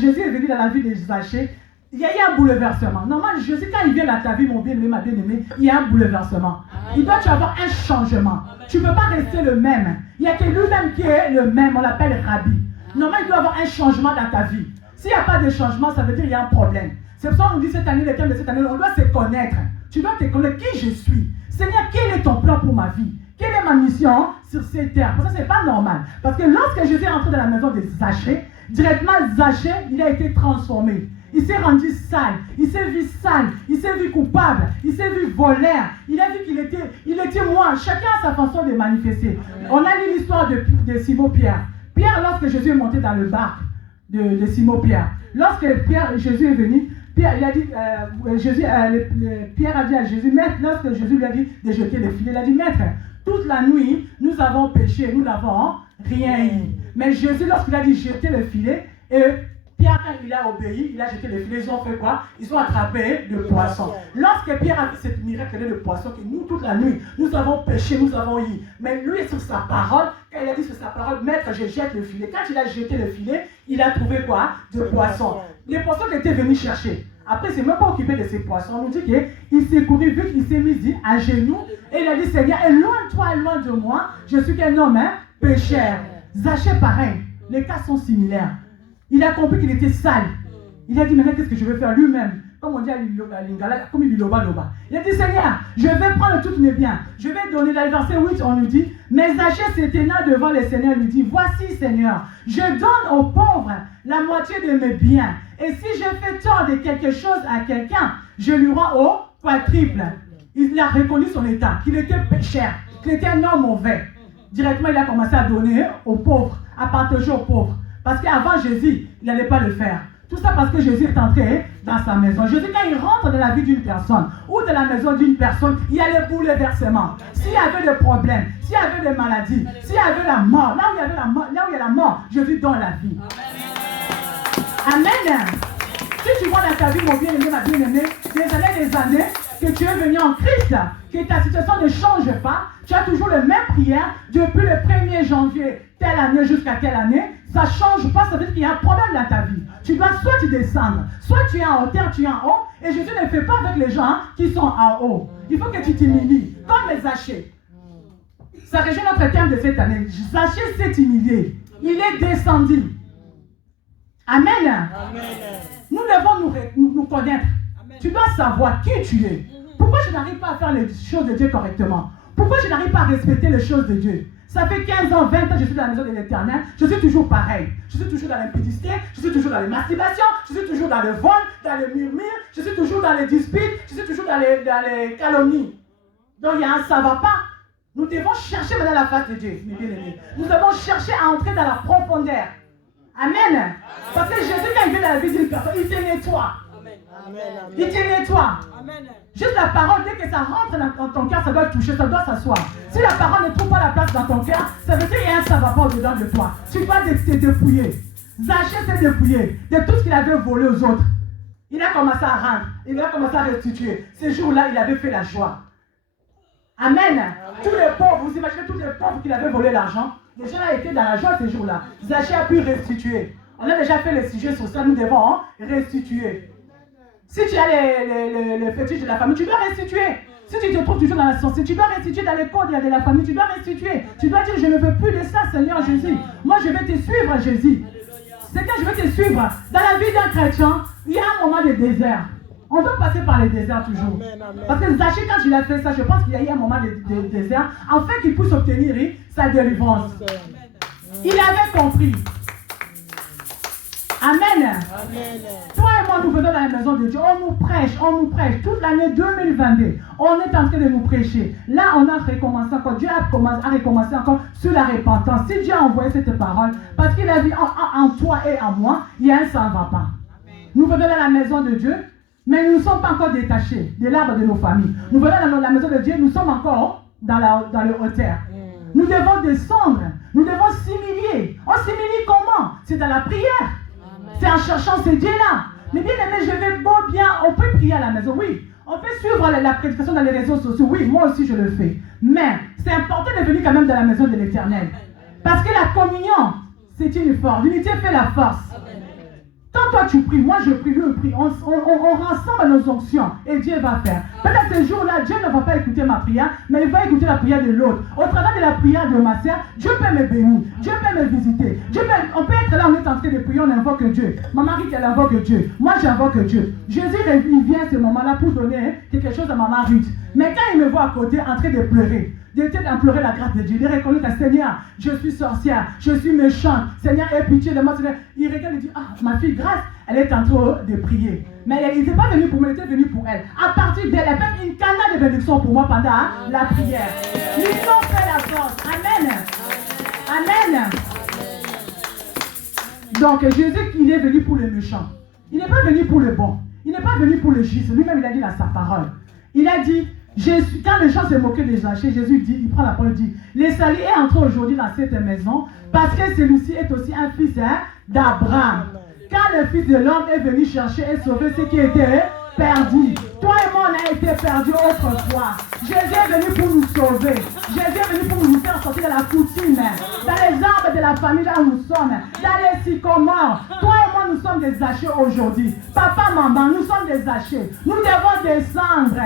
Jésus est venu dans la vie de Zachée, il y a eu un bouleversement. Normalement, Jésus, quand il vient dans ta vie, mon bien-aimé, ma bien-aimée, il y a un bouleversement. Il doit y avoir un changement. Tu ne peux pas rester le même. Il n'y a que lui-même qui est le même, on l'appelle Rabbi. Normalement, il doit y avoir un changement dans ta vie. S'il n'y a pas de changement, ça veut dire qu'il y a un problème. C'est pour ça qu'on nous dit cette année, le thème de cette année, on doit se connaître. Tu dois te connaître qui je suis. Seigneur, quel est ton plan pour ma vie? Quelle est ma mission sur cette terre? Pour ça, ce n'est pas normal. Parce que lorsque Jésus est entré dans la maison de Zachée, directement Zachée, il a été transformé. Il s'est rendu sale. Il s'est vu sale. Il s'est vu coupable. Il s'est vu voleur. Il a vu qu'il était moi. Chacun a sa façon de manifester. On a lu l'histoire de Simon-Pierre. Pierre, lorsque Jésus est monté dans le barque de Simon-Pierre, lorsque Jésus est venu, Pierre a dit à Jésus, Maître, lorsque Jésus lui a dit de jeter le filet, il a dit, Maître, toute la nuit, nous avons péché, nous n'avons rien eu. Mais Jésus, lorsqu'il a dit jeter le filet, et Pierre, quand il a obéi, il a jeté le filet, ils ont fait quoi? Ils ont attrapé le poisson. Lorsque Pierre a vu cette miracle de poisson, que nous, toute la nuit, nous avons péché, nous avons eu. Mais lui, sur sa parole, quand il a dit sur sa parole, Maître, je jette le filet. Quand il a jeté le filet, il a trouvé quoi? De poisson. Les poissons qu'il était venu chercher. Après, il ne s'est même pas occupé de ces poissons. On nous dit qu'il s'est couru vite, il s'est mis à genoux. Et il a dit, Seigneur, éloigne-toi, loin de moi. Je suis qu'un homme, pécheur. Zachée, pareil. Les cas sont similaires. Il a compris qu'il était sale. Il a dit, maintenant, qu'est-ce que je vais faire lui-même? Comme on dit à Lingala, comme il dit loba. Il a dit, Seigneur, je vais prendre tous mes biens. Je vais donner. Dans le verset 8, on nous dit, mais Zachée se tenant devant le Seigneur lui dit, voici, Seigneur, je donne aux pauvres la moitié de mes biens. Et si je fais tort de quelque chose à quelqu'un, je lui rends au quadruple. Il a reconnu son état, qu'il était pécheur, qu'il était un homme mauvais. Directement, il a commencé à donner aux pauvres, à partager aux pauvres. Parce qu'avant Jésus, il n'allait pas le faire. Tout ça parce que Jésus est entré dans sa maison. Jésus, quand il rentre dans la vie d'une personne ou dans la maison d'une personne, il y a le bouleversement. S'il y avait des problèmes, s'il y avait des maladies, s'il y avait la mort, là où il y a la mort, Jésus donne la vie. Amen. Si tu vois dans ta vie, mon bien-aimé, ma bien-aimée, des années que tu es venu en Christ, que ta situation ne change pas, tu as toujours les mêmes prières depuis le 1er janvier telle année jusqu'à telle année, ça ne change pas, ça veut dire qu'il y a un problème dans ta vie. Tu dois soit descendre, soit tu es en hauteur, tu es en haut, et Jésus ne fait pas avec les gens qui sont en haut. Il faut que tu t'humilies, comme les Zachée. Ça rejoint notre thème de cette année. Zachée s'est humilié. Il est descendu. Amen. Amen. Nous devons nous connaître. Amen. Tu dois savoir qui tu es. Pourquoi je n'arrive pas à faire les choses de Dieu correctement? Pourquoi je n'arrive pas à respecter les choses de Dieu? Ça fait 15 ans, 20 ans, je suis dans la maison de l'Éternel. Je suis toujours pareil. Je suis toujours dans l'impudicité. Je suis toujours dans les masturbations. Je suis toujours dans le vol, dans le murmure. Je suis toujours dans les disputes. Je suis toujours dans les calomnies. Donc il y a un ça va pas. Nous devons chercher maintenant la face de Dieu, mes bien-aimés. Nous devons chercher à entrer dans la profondeur. Amen. Parce que Jésus, quand il vient dans la vie d'une personne, il te nettoie. Il te nettoie. Juste la parole, dès que ça rentre dans ton cœur, ça doit toucher, ça doit s'asseoir. Si la parole ne trouve pas la place dans ton cœur, ça veut dire qu'il y a un ça va pas au-dedans de toi. Tu dois te dépouiller. Zachée s'est dépouillé de tout ce qu'il avait volé aux autres. Il a commencé à rendre, il a commencé à restituer. Ces jours-là, il avait fait la joie. Amen. Tous les pauvres, vous imaginez tous les pauvres qui avaient volé l'argent, les gens étaient dans la joie ces jours-là. Zachée a pu restituer. On a déjà fait le sujet sur ça, nous devons restituer. Si tu as les fétiches de la famille, tu dois restituer. Si tu te trouves toujours dans la sorcellerie, tu dois restituer dans les codes de la famille, tu dois restituer. Tu dois dire, je ne veux plus de ça, Seigneur Jésus. Moi, je vais te suivre, Jésus. C'est que je vais te suivre. Dans la vie d'un chrétien, il y a un moment de désert. On doit passer par les déserts toujours. Parce que Zachée, quand il a fait ça, je pense qu'il y a eu un moment de désert, afin qu'il puisse obtenir sa délivrance. Il avait compris. Amen. Amen. Toi et moi, nous venons dans la maison de Dieu. On nous prêche. Toute l'année 2022, on est en train de nous prêcher. Là, on a recommencé encore. Dieu a recommencé encore sur la repentance. Si Dieu a envoyé cette parole, parce qu'il a dit en toi et en moi, il y a un ça ne va pas. Nous venons dans la maison de Dieu, mais nous ne sommes pas encore détachés de l'arbre de nos familles. Nous venons dans la maison de Dieu, nous sommes encore dans le hauteur. Nous devons descendre. Nous devons s'humilier. On s'humilie comment? C'est dans la prière. C'est en cherchant ce Dieu-là. Mais bien aimé, je vais beau bien, on peut prier à la maison, oui. On peut suivre la prédication dans les réseaux sociaux, oui, moi aussi je le fais. Mais c'est important de venir quand même dans la maison de l'Éternel. Parce que la communion, c'est une force. L'unité fait la force. Quand toi tu pries, moi je prie, lui prie, on rassemble nos onctions et Dieu va faire. Peut-être ce jour-là, Dieu ne va pas écouter ma prière, mais il va écouter la prière de l'autre. Au travers de la prière de ma sœur, Dieu peut me bénir, Dieu peut me visiter. On peut être là, on est en train de prier, on invoque Dieu. Ma Marie, elle invoque Dieu. Moi, j'invoque Dieu. Jésus, il vient à ce moment-là pour donner quelque chose à Maman Ruth. Mais quand il me voit à côté, en train de pleurer, d'implorer la grâce de Dieu, il reconnaît que Seigneur, je suis sorcière, je suis méchante, Seigneur, aie pitié de moi. Il regarde et dit, ah, ma fille, grâce, elle est en train de prier. Mais il n'était pas venu pour moi, il était venu pour elle. À partir d'elle, elle fait une canne de bénédiction pour moi pendant la prière. L'union fait la force. Amen. Amen. Donc Jésus, il est venu pour les méchants. Il n'est pas venu pour le bon. Il n'est pas venu pour le juste. Lui-même, il a dit dans sa parole. Il a dit, quand les gens se moquaient des Zachée, Jésus dit, il prend la parole et dit, les salis est entré aujourd'hui dans cette maison parce que celui-ci est aussi un fils d'Abraham. Quand le Fils de l'homme est venu chercher et sauver ce qui était perdu. Toi et moi, on a été perdus autrefois. Jésus est venu pour nous sauver. Jésus est venu pour nous faire sortir de la coutume, dans les arbres de la famille là où nous sommes, dans les sycomores. Toi et moi, nous sommes des Zachée aujourd'hui. Papa, maman, nous sommes des Zachée. Nous devons descendre.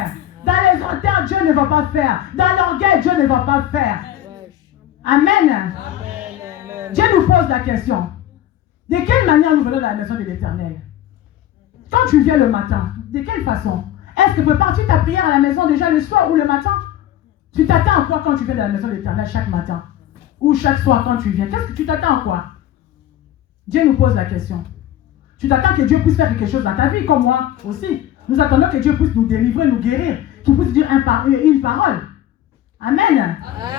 Dans les hauteurs, Dieu ne va pas faire. Dans l'orgueil, Dieu ne va pas faire. Amen. Dieu nous pose la question. De quelle manière nous venons dans la maison de l'Éternel? Quand tu viens le matin, de quelle façon? Est-ce que tu peux partir ta prière à la maison déjà le soir ou le matin? Tu t'attends à quoi quand tu viens dans la maison de l'Éternel chaque matin? Ou chaque soir quand tu viens? Qu'est-ce que tu t'attends à quoi? Dieu nous pose la question. Tu t'attends que Dieu puisse faire quelque chose dans ta vie, comme moi aussi. Nous attendons que Dieu puisse nous délivrer, nous guérir, qu'il puisse dire une parole. Amen.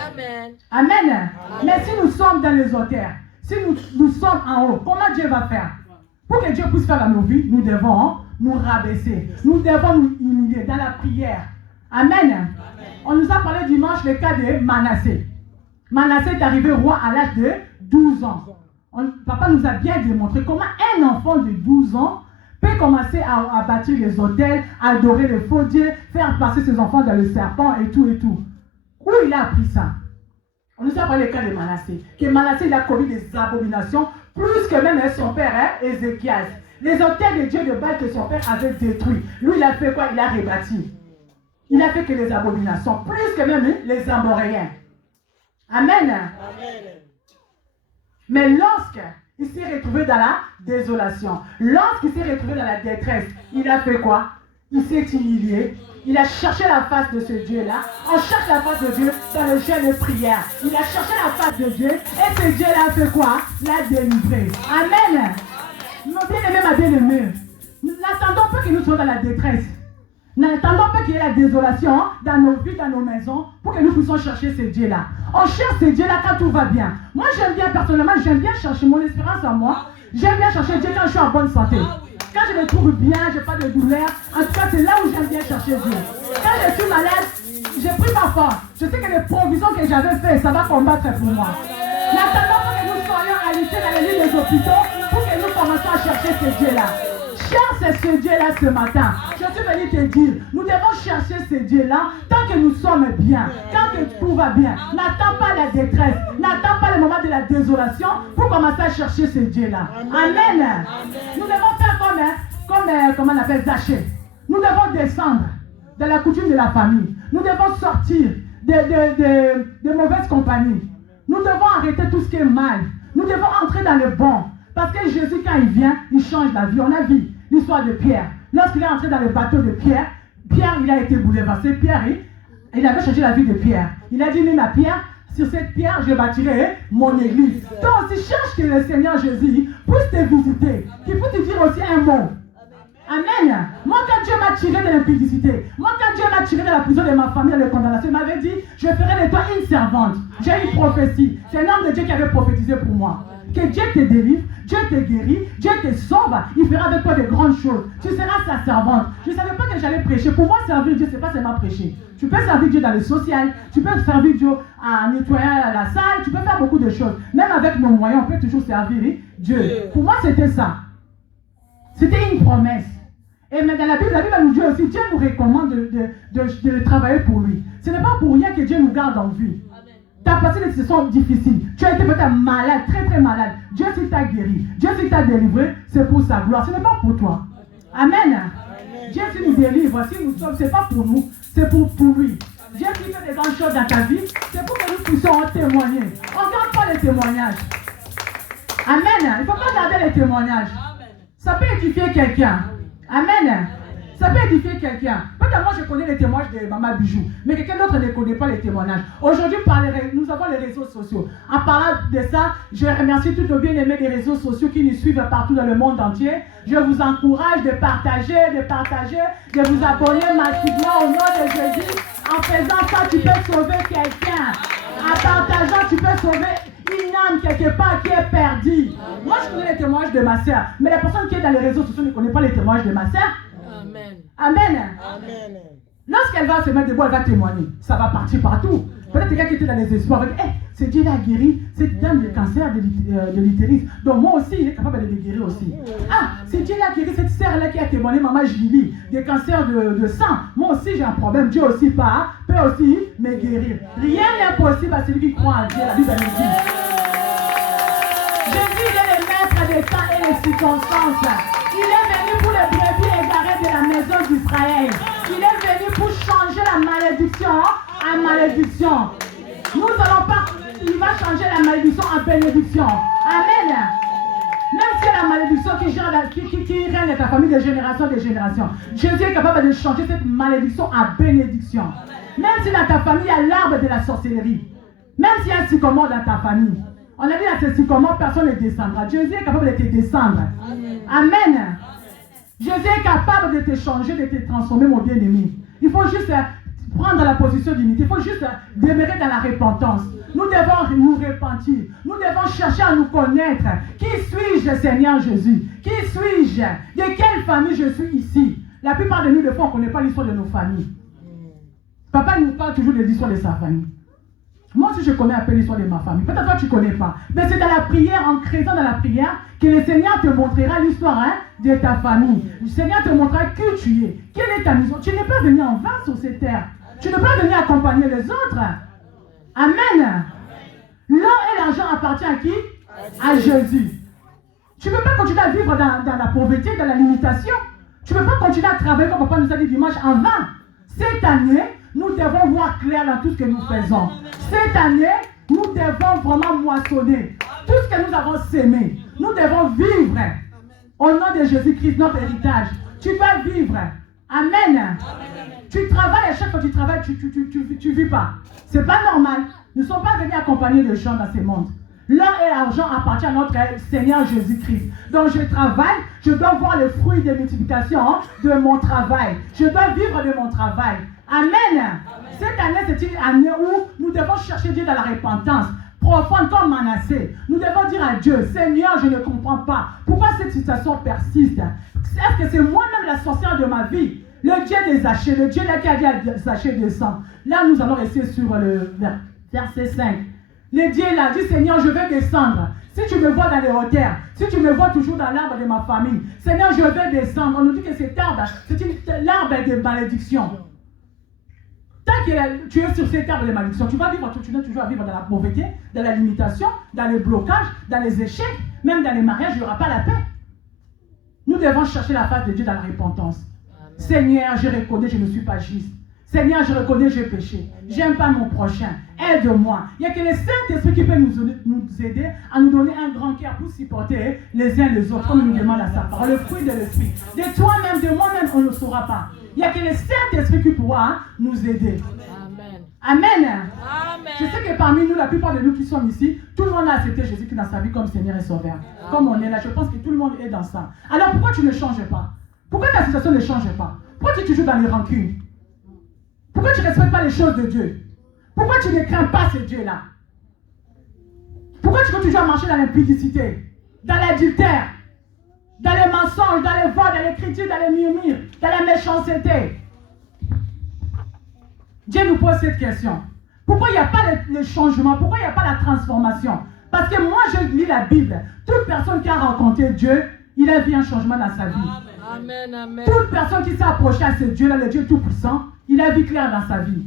Amen. Amen. Mais si nous sommes dans les hauteurs, si nous sommes en haut, comment Dieu va faire? Pour que Dieu puisse faire dans nos vies, nous devons nous rabaisser. Nous devons nous humilier dans la prière. Amen. Amen. On nous a parlé dimanche le cas de Manassé. Manassé est arrivé roi à l'âge de 12 ans. Papa nous a bien démontré comment un enfant de 12 ans peut commencer à bâtir les autels, à adorer les faux dieux, faire passer ses enfants dans le serpent et tout et tout. Où il a appris ça? On nous a parlé le cas de Manassé. Que Manassé, il a commis des abominations, plus que même son père, Ézéchias. Les hôtels de Dieu de Baal que son père avait détruits. Lui, il a fait quoi? Il a rebâti. Il a fait que les abominations, plus que même les Amoréens. Amen. Amen. Mais lorsqu'il s'est retrouvé dans la désolation, lorsqu'il s'est retrouvé dans la détresse, il a fait quoi? Il s'est humilié. Il a cherché la face de ce Dieu-là. On cherche la face de Dieu dans le jeûne de prière. Il a cherché la face de Dieu et ce Dieu-là a fait quoi? L'a délivré. Amen. Nos bien-aimés, ma bien-aimée, n'attendons pas que nous soyons dans la détresse. N'attendons pas qu'il y ait la désolation dans nos vies, dans nos maisons, pour que nous puissions chercher ce Dieu-là. On cherche ce Dieu-là quand tout va bien. Moi, j'aime bien, personnellement, j'aime bien chercher mon espérance en moi. J'aime bien chercher Dieu quand je suis en bonne santé. Quand je me trouve bien, je n'ai pas de douleur. En tout cas, c'est là où j'aime bien chercher Dieu. Quand je suis malade, j'ai pris ma force. Je sais que les provisions que j'avais faites, ça va combattre pour moi. N'attendons pas que nous soyons alistés dans les lits des hôpitaux pour que nous commencions à chercher ce Dieu-là. Cherche ce Dieu-là ce matin. Je suis venu te dire, nous devons chercher ce Dieu-là tant que nous sommes bien, tant que tout va bien. N'attends pas la détresse, n'attends pas le moment de la désolation pour commencer à chercher ce Dieu-là. Amen. Nous devons faire comme on appelle Zachée. Nous devons descendre dans la coutume de la famille. Nous devons sortir de mauvaises compagnies. Nous devons arrêter tout ce qui est mal. Nous devons entrer dans le bon. Parce que Jésus, quand il vient, il change la vie. On a vu l'histoire de Pierre. Lorsqu'il est entré dans le bateau de Pierre, Pierre, il a été bouleversé. Pierre, il avait changé la vie de Pierre. Il a dit, même à Pierre, sur cette pierre, je bâtirai mon église. Toi aussi, cherche que le Seigneur Jésus puisse te visiter. Qu'il puisse te dire aussi un mot. Amen. Moi, quand Dieu m'a tiré de l'impudicité, moi, quand Dieu m'a tiré de la prison de ma famille, de la condamnation, il m'avait dit, je ferai de toi une servante. J'ai une prophétie. C'est un homme de Dieu qui avait prophétisé pour moi. Que Dieu te délivre, Dieu te guérit, Dieu te sauve, il fera avec toi de grandes choses. Tu seras sa servante. Je ne savais pas que j'allais prêcher. Pour moi, servir Dieu, ce n'est pas seulement prêcher. Tu peux servir Dieu dans le social, tu peux servir Dieu en nettoyant la salle, tu peux faire beaucoup de choses. Même avec nos moyens, on peut toujours servir Dieu. Pour moi, c'était ça. C'était une promesse. Et mais dans la Bible nous dit aussi, Dieu nous recommande de travailler pour lui. Ce n'est pas pour rien que Dieu nous garde en vie. Tu as passé des situations difficiles. Tu as été peut-être malade, très très malade. Dieu s'il t'a guéri, Dieu s'il t'a délivré, c'est pour sa gloire. Ce n'est pas pour toi. Amen. Dieu s'il nous délivre, si nous sommes, ce n'est pas pour nous, c'est pour lui. Dieu s'il fait des grandes choses dans ta vie, c'est pour que nous puissions en témoigner. On ne garde pas les témoignages. Amen. Il ne faut pas garder les témoignages. Ça peut édifier quelqu'un. Amen. Ça peut édifier quelqu'un. Peut-être moi je connais les témoignages de Maman Bijou, mais quelqu'un d'autre ne connaît pas les témoignages. Aujourd'hui, nous avons les réseaux sociaux. En parlant de ça, je remercie tous nos bien-aimés des réseaux sociaux qui nous suivent partout dans le monde entier. Je vous encourage de partager, de vous abonner massivement au nom de Jésus. En faisant ça, tu peux sauver quelqu'un. En partageant, tu peux sauver une âme quelque part qui est perdue. Moi, je connais les témoignages de ma sœur, mais la personne qui est dans les réseaux sociaux ne connaît pas les témoignages de ma sœur. Amen. Amen. Amen. Lorsqu'elle va se mettre debout, elle va témoigner. Ça va partir partout. Peut-être quelqu'un qui était dans les espoirs va dire, ce Dieu l'a guéri, cette dame de cancer de l'utérus. Donc moi aussi, il est capable de le guérir aussi. Ah, c'est Dieu l'a guéri, cette sœur-là qui a témoigné, maman Julie, des cancers de sang. Moi aussi, j'ai un problème. Dieu aussi peut aussi me guérir. Rien n'est impossible à celui qui croit en Dieu. La Bible nous dit. Jésus est le maître des temps et des circonstances. Il est venu pour les brebis égarées de la maison d'Israël. Il est venu pour changer la malédiction en malédiction. Nous allons pas. Il va changer la malédiction en bénédiction. Amen. Même si la malédiction qui règne dans ta famille de génération en génération, Jésus est capable de changer cette malédiction en bénédiction. Même si dans ta famille il y a l'arbre de la sorcellerie, même s'il y a un sycomore dans ta famille, on a dit à ce sycomore, personne ne descendra. Jésus est capable de te descendre. Amen. Jésus est capable de te changer, de te transformer, mon bien-aimé. Il faut juste prendre la position d'unité. Il faut juste demeurer dans la repentance. Nous devons nous repentir. Nous devons chercher à nous connaître. Qui suis-je, Seigneur Jésus? Qui suis-je? De quelle famille je suis ici? La plupart de nous, des fois, on ne connaît pas l'histoire de nos familles. Papa nous parle toujours de l'histoire de sa famille. Moi aussi, je connais un peu l'histoire de ma famille. Peut-être toi, tu ne connais pas. Mais c'est dans la prière, en creusant dans la prière, que le Seigneur te montrera l'histoire de ta famille. Le Seigneur te montrera qui tu es. Quelle est ta mission? Tu n'es pas venu en vain sur cette terre. Tu n'es pas venu accompagner les autres. Amen. L'or et l'argent appartiennent à qui? À Jésus. Tu ne peux pas continuer à vivre dans la pauvreté, dans la limitation. Tu ne peux pas continuer à travailler comme papa nous a dit dimanche en vain. Cette année, nous devons voir clair dans tout ce que nous faisons. Cette année, nous devons vraiment moissonner. Tout ce que nous avons sémé, nous devons vivre. Au nom de Jésus-Christ, notre héritage. Tu vas vivre. Amen. Tu travailles, à chaque fois que tu travailles, tu vis pas. C'est pas normal. Nous ne sommes pas venus accompagner les gens dans ce monde. L'or et l'argent appartiennent à notre Seigneur Jésus-Christ. Donc je travaille, je dois voir les fruits de multiplication de mon travail. Je dois vivre de mon travail. Amen. Cette année, c'est une année où nous devons chercher Dieu dans la repentance. Profonde comme Manassé. Nous devons dire à Dieu, Seigneur, je ne comprends pas. Pourquoi cette situation persiste? Est-ce que c'est moi-même la sorcière de ma vie? Le Dieu des Zachée, le Dieu qui a dit à Zachée descend. Là, nous allons rester sur le verset 5. Le Dieu l'a dit, Seigneur, je vais descendre. Si tu me vois dans les hauteurs, si tu me vois toujours dans l'arbre de ma famille, Seigneur, je vais descendre. On nous dit que cet arbre, c'est l'arbre de malédiction. Tant que tu es sur cet arbre de malédiction, tu vas vivre, tu dois toujours vivre dans la pauvreté, dans la limitation, dans les blocages, dans les échecs, même dans les mariages, il n'y aura pas la paix. Nous devons chercher la face de Dieu dans la repentance. Amen. Seigneur, je reconnais, je ne suis pas juste. Seigneur, je reconnais, j'ai péché. J'aime pas mon prochain. Aide-moi. Il n'y a que le Saint-Esprit qui peut nous aider à nous donner un grand cœur pour supporter les uns les autres, comme il nous demande à sa parole. Le fruit de l'esprit. De toi-même, de moi-même, on ne le saura pas. Il n'y a que le Saint-Esprit qui pourra nous aider. Amen. Amen. Je sais que parmi nous, la plupart de nous qui sommes ici, tout le monde a accepté Jésus-Christ dans sa vie comme Seigneur et Sauveur. Amen. Comme on est là, je pense que tout le monde est dans ça. Alors pourquoi tu ne changes pas? Pourquoi ta situation ne change pas? Pourquoi tu es toujours dans les rancunes? Pourquoi tu ne respectes pas les choses de Dieu? Pourquoi tu ne crains pas ce Dieu-là? Pourquoi tu continues à marcher dans l'impudicité, dans l'adultère, dans les mensonges, dans les voix, dans les critiques, dans les murmures, dans la méchanceté? Dieu nous pose cette question. Pourquoi il n'y a pas le changement? Pourquoi il n'y a pas la transformation? Parce que moi, je lis la Bible. Toute personne qui a rencontré Dieu, il a vu un changement dans sa vie. Amen, amen. Toute personne qui s'est approchée à ce Dieu-là, le Dieu Tout-Puissant, il a vu clair dans sa vie.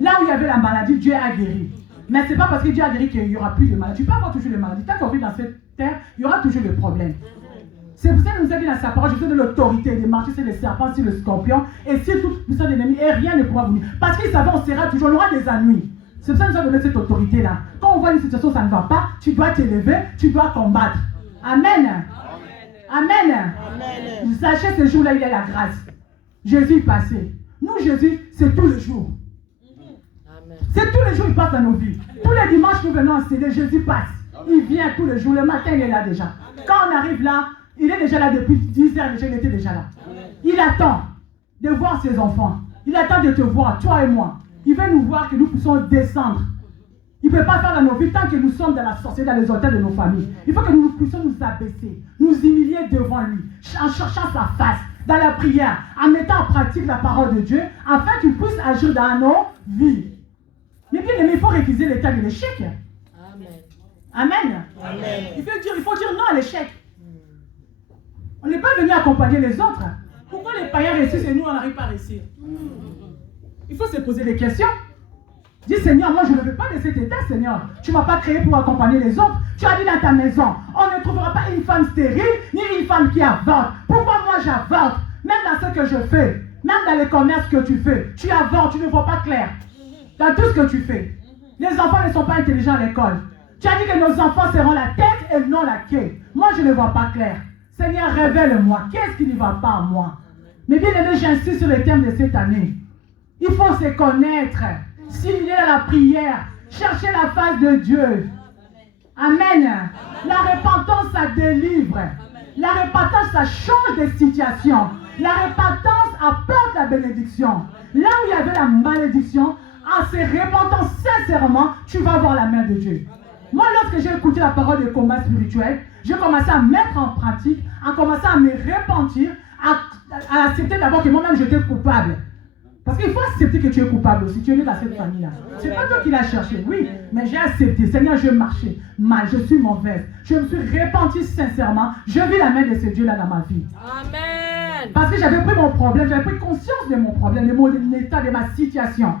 Là où il y avait la maladie, Dieu a guéri. Mais ce n'est pas parce que Dieu a guéri qu'il n'y aura plus de maladie. Tu peux avoir toujours des maladies. Tant qu'on vit dans cette terre, il y aura toujours des problèmes. C'est pour ça qu'il nous a dit dans sa parole, je vous donne l'autorité de marcher sur les serpents, sur le scorpion, et sur toute puissance de l'ennemi, et rien ne pourra vous nuire. Parce qu'il savait, on sera toujours, on aura des ennuis. C'est pour ça qu'il nous a donné cette autorité-là. Quand on voit une situation, ça ne va pas, tu dois t'élever, tu dois combattre. Amen. Amen. Amen. Sachez, ce jour-là, il y a la grâce. Jésus est passé. Nous, Jésus, c'est tous les jours. C'est tous les jours, il passe dans nos vies. Tous les dimanches, nous venons enseigner, Jésus passe. Il vient tous les jours. Le matin, il est là déjà. Quand on arrive là, il est déjà là depuis 10 heures, déjà, il était déjà là. Il attend de voir ses enfants. Il attend de te voir, toi et moi. Il veut nous voir que nous puissions descendre. Il ne peut pas faire dans nos vies tant que nous sommes dans la sorcellerie, dans les hôtels de nos familles. Il faut que nous puissions nous abaisser, nous humilier devant lui, en cherchant sa face, dans la prière, en mettant en pratique la parole de Dieu, afin qu'il puisse agir dans nos vies. Mais bien aimé, il faut réviser l'état de l'échec. Amen. Amen. Amen. Il faut dire non à l'échec. On n'est pas venu accompagner les autres. Pourquoi les païens réussissent et nous, on n'arrive pas à réussir? Il faut se poser des questions. Dis, Seigneur, moi je ne veux pas de cet état, Seigneur. Tu ne m'as pas créé pour accompagner les autres. Tu as dit dans ta maison, on ne trouvera pas une femme stérile, ni une femme qui avorte. Pourquoi moi j'avorte? Même dans ce que je fais, même dans les commerces que tu fais, tu avortes, tu ne vois pas clair. Dans tout ce que tu fais. Les enfants ne sont pas intelligents à l'école. Tu as dit que nos enfants seront la tête et non la queue. Moi je ne vois pas clair. Seigneur, révèle-moi. Qu'est-ce qui ne va pas en moi? Mais bien aimé, j'insiste sur le thème de cette année. Il faut se connaître. S'immiscer à la prière, chercher la face de Dieu. Amen. La repentance, ça délivre. La repentance, ça change de situation. La repentance apporte la bénédiction. Là où il y avait la malédiction, en se repentant sincèrement, tu vas voir la main de Dieu. Moi, lorsque j'ai écouté la parole de combat spirituel, j'ai commencé à mettre en pratique, à commencer à me repentir, à accepter d'abord que moi-même j'étais coupable. Parce qu'il faut accepter que tu es coupable aussi. Tu es né dans cette famille-là. Ce n'est pas toi qui l'as cherché, oui. Mais j'ai accepté. Seigneur, je marchais mal. Je suis mauvaise. Je me suis repentie sincèrement. Je vis la main de ce Dieu-là dans ma vie. Amen. Parce que j'avais pris mon problème. J'avais pris conscience de mon problème, de mon état, de ma situation.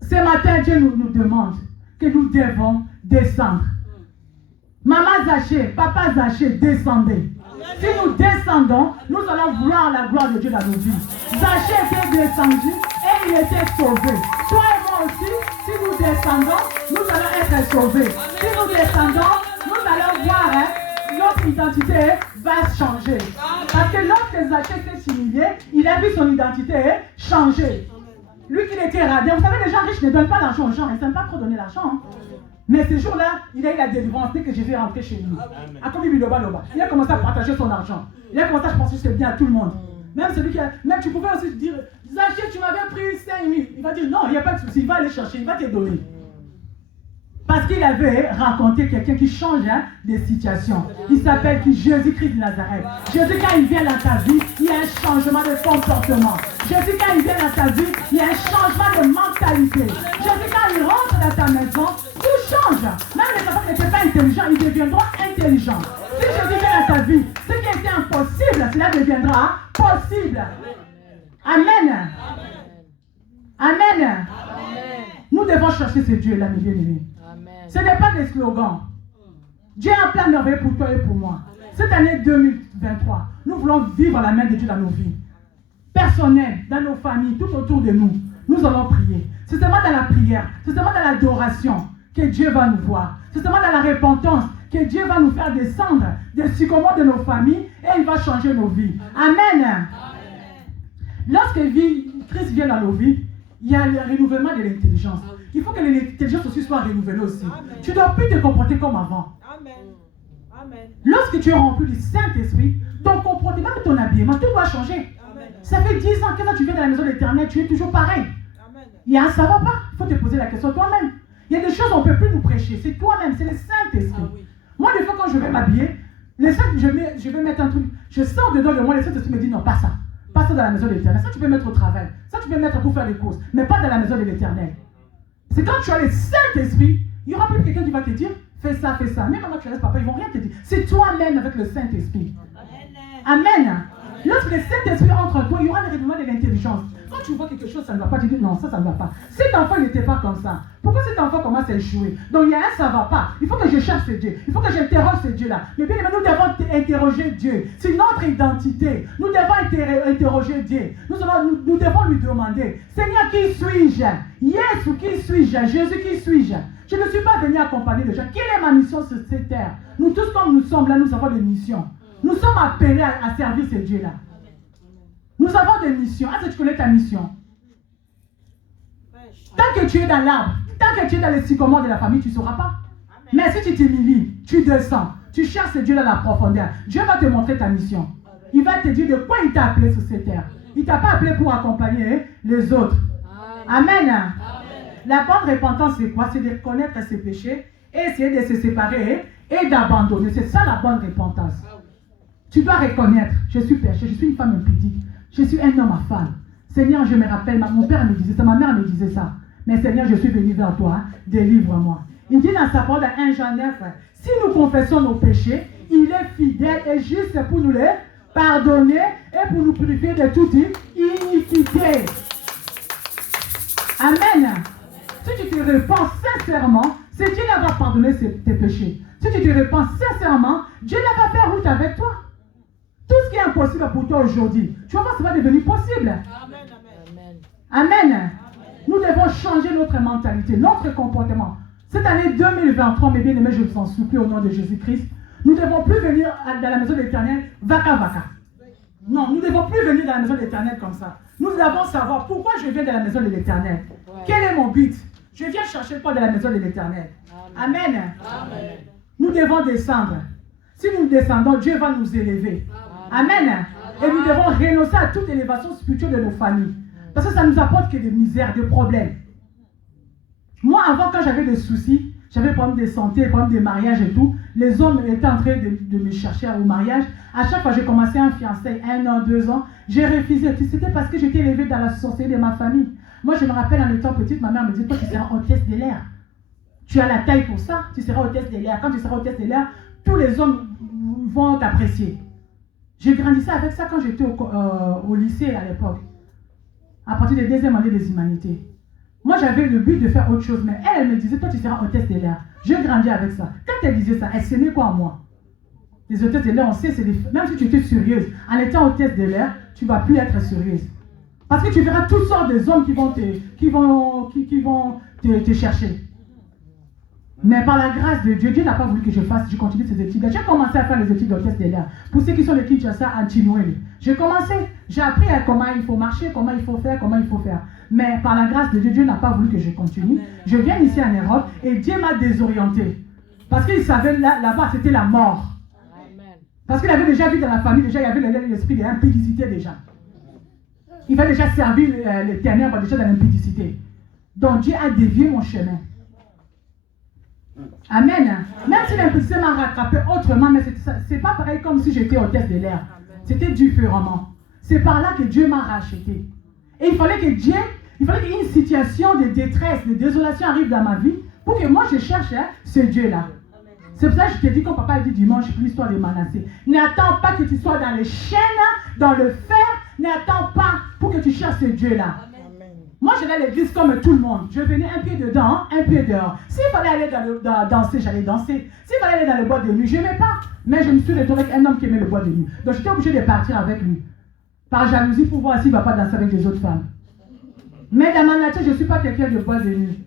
Ce matin, Dieu nous demande que nous devons descendre. Maman Zaché, papa Zaché, descendez. Si nous descendons, nous allons voir la gloire de Dieu dans nos vies. Zaché était descendu et il était sauvé. Toi et moi aussi, si nous descendons, nous allons être sauvés. Si nous descendons, nous allons voir, notre identité va changer. Parce que lorsque Zaché s'est humilié, il a vu son identité changer. Lui qui était radin, vous savez, les gens riches ne donnent pas l'argent aux gens, ils ne savent pas trop donner l'argent. Hein. Mais ce jour-là, il a eu la délivrance dès que Jésus est rentré chez lui. Il a commencé à partager son argent. Il a commencé à penser que c'était bien à tout le monde. Même celui qui a... Même tu pouvais aussi dire, Zaché, tu m'avais pris 5 000. Il va dire, non, il n'y a pas de souci, il va aller chercher, il va te donner. Parce qu'il avait rencontré quelqu'un qui change des situations. Il s'appelle Jésus-Christ de Nazareth. Jésus, quand il vient dans ta vie, il y a un changement de comportement. Jésus, quand il vient dans ta vie, il y a un changement de mentalité. Jésus, quand il rentre dans ta maison, tout change. Même les enfants qui n'étaient pas intelligents, ils deviendront intelligents. Si Jésus vient dans ta vie, ce qui était impossible, cela deviendra possible. Amen. Amen. Nous devons chercher ce Dieu-là, mes bien-aimés. Ce n'est pas des slogans. Dieu a un plan merveilleux pour toi et pour moi. Cette année 2023, nous voulons vivre la main de Dieu dans nos vies. Personnelles, dans nos familles, tout autour de nous. Nous allons prier. C'est seulement dans la prière, c'est seulement dans l'adoration que Dieu va nous voir. C'est seulement dans la repentance que Dieu va nous faire descendre des sycomores de nos familles et il va changer nos vies. Amen. Lorsque Christ vient dans nos vies, il y a le renouvellement de l'intelligence. Il faut que l'intelligence aussi soit renouvelée aussi. Amen. Tu ne dois plus te comporter comme avant. Amen. Amen. Lorsque tu es rempli du Saint-Esprit, ton comportement, même ton habillement, tout doit changer. Amen. Ça fait 10 ans que quand tu viens dans la maison de l'Éternel, tu es toujours pareil. Amen. Il y a un ça va pas. Il faut te poser la question toi-même. Il y a des choses qu'on ne peut plus nous prêcher. C'est toi-même, c'est le Saint-Esprit. Ah, oui. Moi, des fois, quand je vais m'habiller, je vais mettre un truc, je sors dedans de moi, le Saint-Esprit me dit non, pas ça. Pas ça dans la maison de l'Éternel. Ça, tu peux mettre au travail. Ça, tu peux mettre pour faire les courses. Mais pas dans la maison de l'Éternel. C'est quand tu as le Saint-Esprit, il n'y aura plus quelqu'un qui va te dire, fais ça, fais ça. Même maman, tu laisses papa, ils ne vont rien te dire. C'est toi-même avec le Saint-Esprit. Amen. Amen. Lorsque le Saint-Esprit entre en toi, il y aura le règlement de l'intelligence. Quand tu vois quelque chose, ça ne va pas, tu dis non, ça ne va pas. Cet enfant n'était pas comme ça. Pourquoi cet enfant commence à échouer? Donc il y a un ça ne va pas. Il faut que je cherche ce Dieu. Il faut que j'interroge ce Dieu-là. Mais bien, nous devons interroger Dieu. C'est notre identité. Nous devons interroger Dieu. Nous devons lui demander, Seigneur, qui suis-je? Yesu, qui suis-je? Jésus, qui suis-je? Je ne suis pas venu accompagner les gens. Quelle est ma mission sur cette terre? Nous tous, comme nous sommes là, nous avons des missions. Nous sommes appelés à servir ce Dieu-là. Nous avons des missions. Est-ce que tu connais ta mission? Tant que tu es dans l'arbre, tant que tu es dans les sycomores de la famille, tu ne sauras pas. Mais si tu t'humilies, tu descends, tu cherches ce Dieu dans la profondeur, Dieu va te montrer ta mission. Il va te dire de quoi il t'a appelé sur cette terre. Il ne t'a pas appelé pour accompagner les autres. Amen. Amen. La bonne repentance, c'est quoi? C'est de connaître ses péchés, essayer de se séparer et d'abandonner. C'est ça la bonne repentance. Tu dois reconnaître, je suis péché, je suis une femme impudique, je suis un homme à femme. Seigneur, je me rappelle, mon père me disait ça, ma mère me disait ça. Mais Seigneur, je suis venu vers toi, délivre-moi. Il dit dans sa parole dans 1 Jean 9, si nous confessons nos péchés, il est fidèle et juste pour nous les pardonner et pour nous purifier de toute iniquité. Amen. Si tu te repens sincèrement, c'est Dieu qui va pardonner tes péchés. Si tu te repens sincèrement, Dieu va faire route avec toi. Tout ce qui est impossible pour toi aujourd'hui, tu vas voir, ça va devenir possible. Amen. Amen. Amen. Nous devons changer notre mentalité, notre comportement. Cette année 2023, mes bien-aimés, je vous en supplie au nom de Jésus-Christ, nous ne devons plus venir dans la maison de l'Éternel, vaca. Non, nous ne devons plus venir dans la maison de l'Éternel comme ça. Nous devons savoir pourquoi je viens dans la maison de l'Éternel. Ouais. Quel est mon but? Je viens chercher quoi dans la maison de l'Éternel? Amen. Amen. Amen. Nous devons descendre. Si nous descendons, Dieu va nous élever. Amen. Amen. Et nous devons renoncer à toute élévation spirituelle de nos familles. Parce que ça ne nous apporte que des misères, des problèmes. Moi, avant, quand j'avais des soucis, j'avais des problèmes de santé, des problèmes de mariage et tout, les hommes étaient en train de me chercher au mariage. À chaque fois que j'ai commencé un fiançailles, 1 an, 2 ans, j'ai refusé. C'était parce que j'étais élevée dans la sorcellerie de ma famille. Moi, je me rappelle en étant petite, ma mère me disait, toi, tu seras hôtesse de l'air. Tu as la taille pour ça, tu seras hôtesse de l'air. Quand tu seras hôtesse de l'air, tous les hommes vont t'apprécier. J'ai grandi avec ça quand j'étais au lycée à l'époque. À partir de la 2e année des humanités. Moi, j'avais le but de faire autre chose, mais elle me disait, toi, tu seras hôtesse de l'air. J'ai grandi avec ça. Quand elle disait ça, elle s'aimait quoi en moi? Les hôtesses de l'air, on sait, même si tu étais sérieuse, en étant hôtesse de l'air, tu ne vas plus être sérieuse. Parce que tu verras toutes sortes de hommes qui vont te chercher. Mais par la grâce de Dieu, Dieu n'a pas voulu que je continue ces études. J'ai commencé à faire les études d'hôtesse de l'air. Pour ceux qui sont de Kinshasa, à Chinwele. J'ai commencé, j'ai appris à comment il faut marcher, comment il faut faire. Mais par la grâce de Dieu, Dieu n'a pas voulu que je continue. Je viens ici en Europe et Dieu m'a désorienté. Parce qu'il savait là-bas, c'était la mort. Parce qu'il avait déjà vu dans la famille, déjà, il y avait l'esprit de l'impudicité déjà. Il va déjà servir les ténèbres déjà dans l'impudicité. Donc Dieu a dévié mon chemin. Amen. Même si l'impudicité m'a rattrapé autrement, mais c'est pas pareil comme si j'étais hôtesse de l'air. C'était différemment. C'est par là que Dieu m'a racheté. Et il fallait qu'une situation de détresse, de désolation arrive dans ma vie pour que moi je cherche ce Dieu-là. C'est pour ça que je te dis, comme papa a dit dimanche pour l'histoire de Manassé, n'attends pas que tu sois dans les chaînes, dans le fer, n'attends pas pour que tu cherches ce Dieu-là. Moi, j'allais à l'église comme tout le monde. Je venais un pied dedans, un pied dehors. S'il fallait aller danser, j'allais danser. S'il fallait aller dans le bois de nuit, je n'aimais pas. Mais je me suis retrouvée avec un homme qui aimait le bois de nuit. Donc, j'étais obligée de partir avec lui. Par jalousie pour voir s'il ne va pas danser avec les autres femmes. Mais dans ma nature, je ne suis pas quelqu'un de bois de nuit.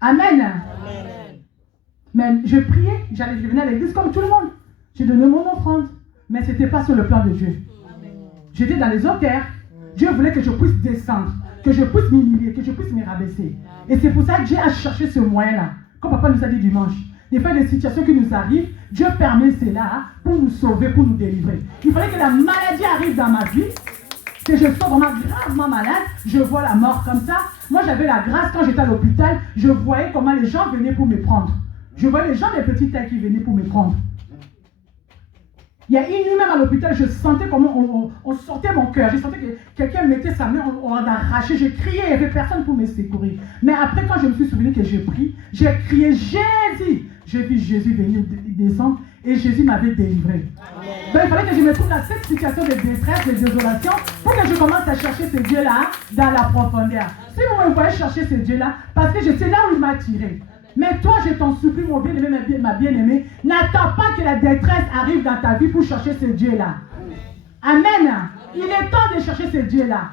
Amen. Mais je priais, je venais à l'église comme tout le monde. J'ai donné mon offrande. Mais ce n'était pas sur le plan de Dieu. J'étais dans les autres terres. Dieu voulait que je puisse descendre, que je puisse m'humilier, que je puisse me rabaisser. Et c'est pour ça que Dieu a cherché ce moyen-là. Comme papa nous a dit dimanche. Des fois, des situations qui nous arrivent, Dieu permet cela pour nous sauver, pour nous délivrer. Il fallait que la maladie arrive dans ma vie, que je sois vraiment gravement malade. Je vois la mort comme ça. Moi, j'avais la grâce quand j'étais à l'hôpital. Je voyais comment les gens venaient pour me prendre. Je voyais les gens des petites tailles qui venaient pour me prendre. Il y a une nuit même à l'hôpital, je sentais comment on sortait mon cœur. Je sentais que quelqu'un mettait sa main, on arrachait. Je criais, il n'y avait personne pour me secourir. Mais après, quand je me suis souvenu que j'ai pris, j'ai crié Jésus. J'ai vu Jésus venir descendre et Jésus m'avait délivré. Donc il fallait que je me trouve dans cette situation de détresse, de désolation, pour que je commence à chercher ce Dieu-là dans la profondeur. Si vous me voyez chercher ce Dieu-là, parce que je sais là où il m'a tiré. Mais toi, je t'en supplie, mon bien-aimé, ma bien-aimée, n'attends pas que la détresse arrive dans ta vie pour chercher ce Dieu-là. Amen. Il est temps de chercher ce Dieu-là.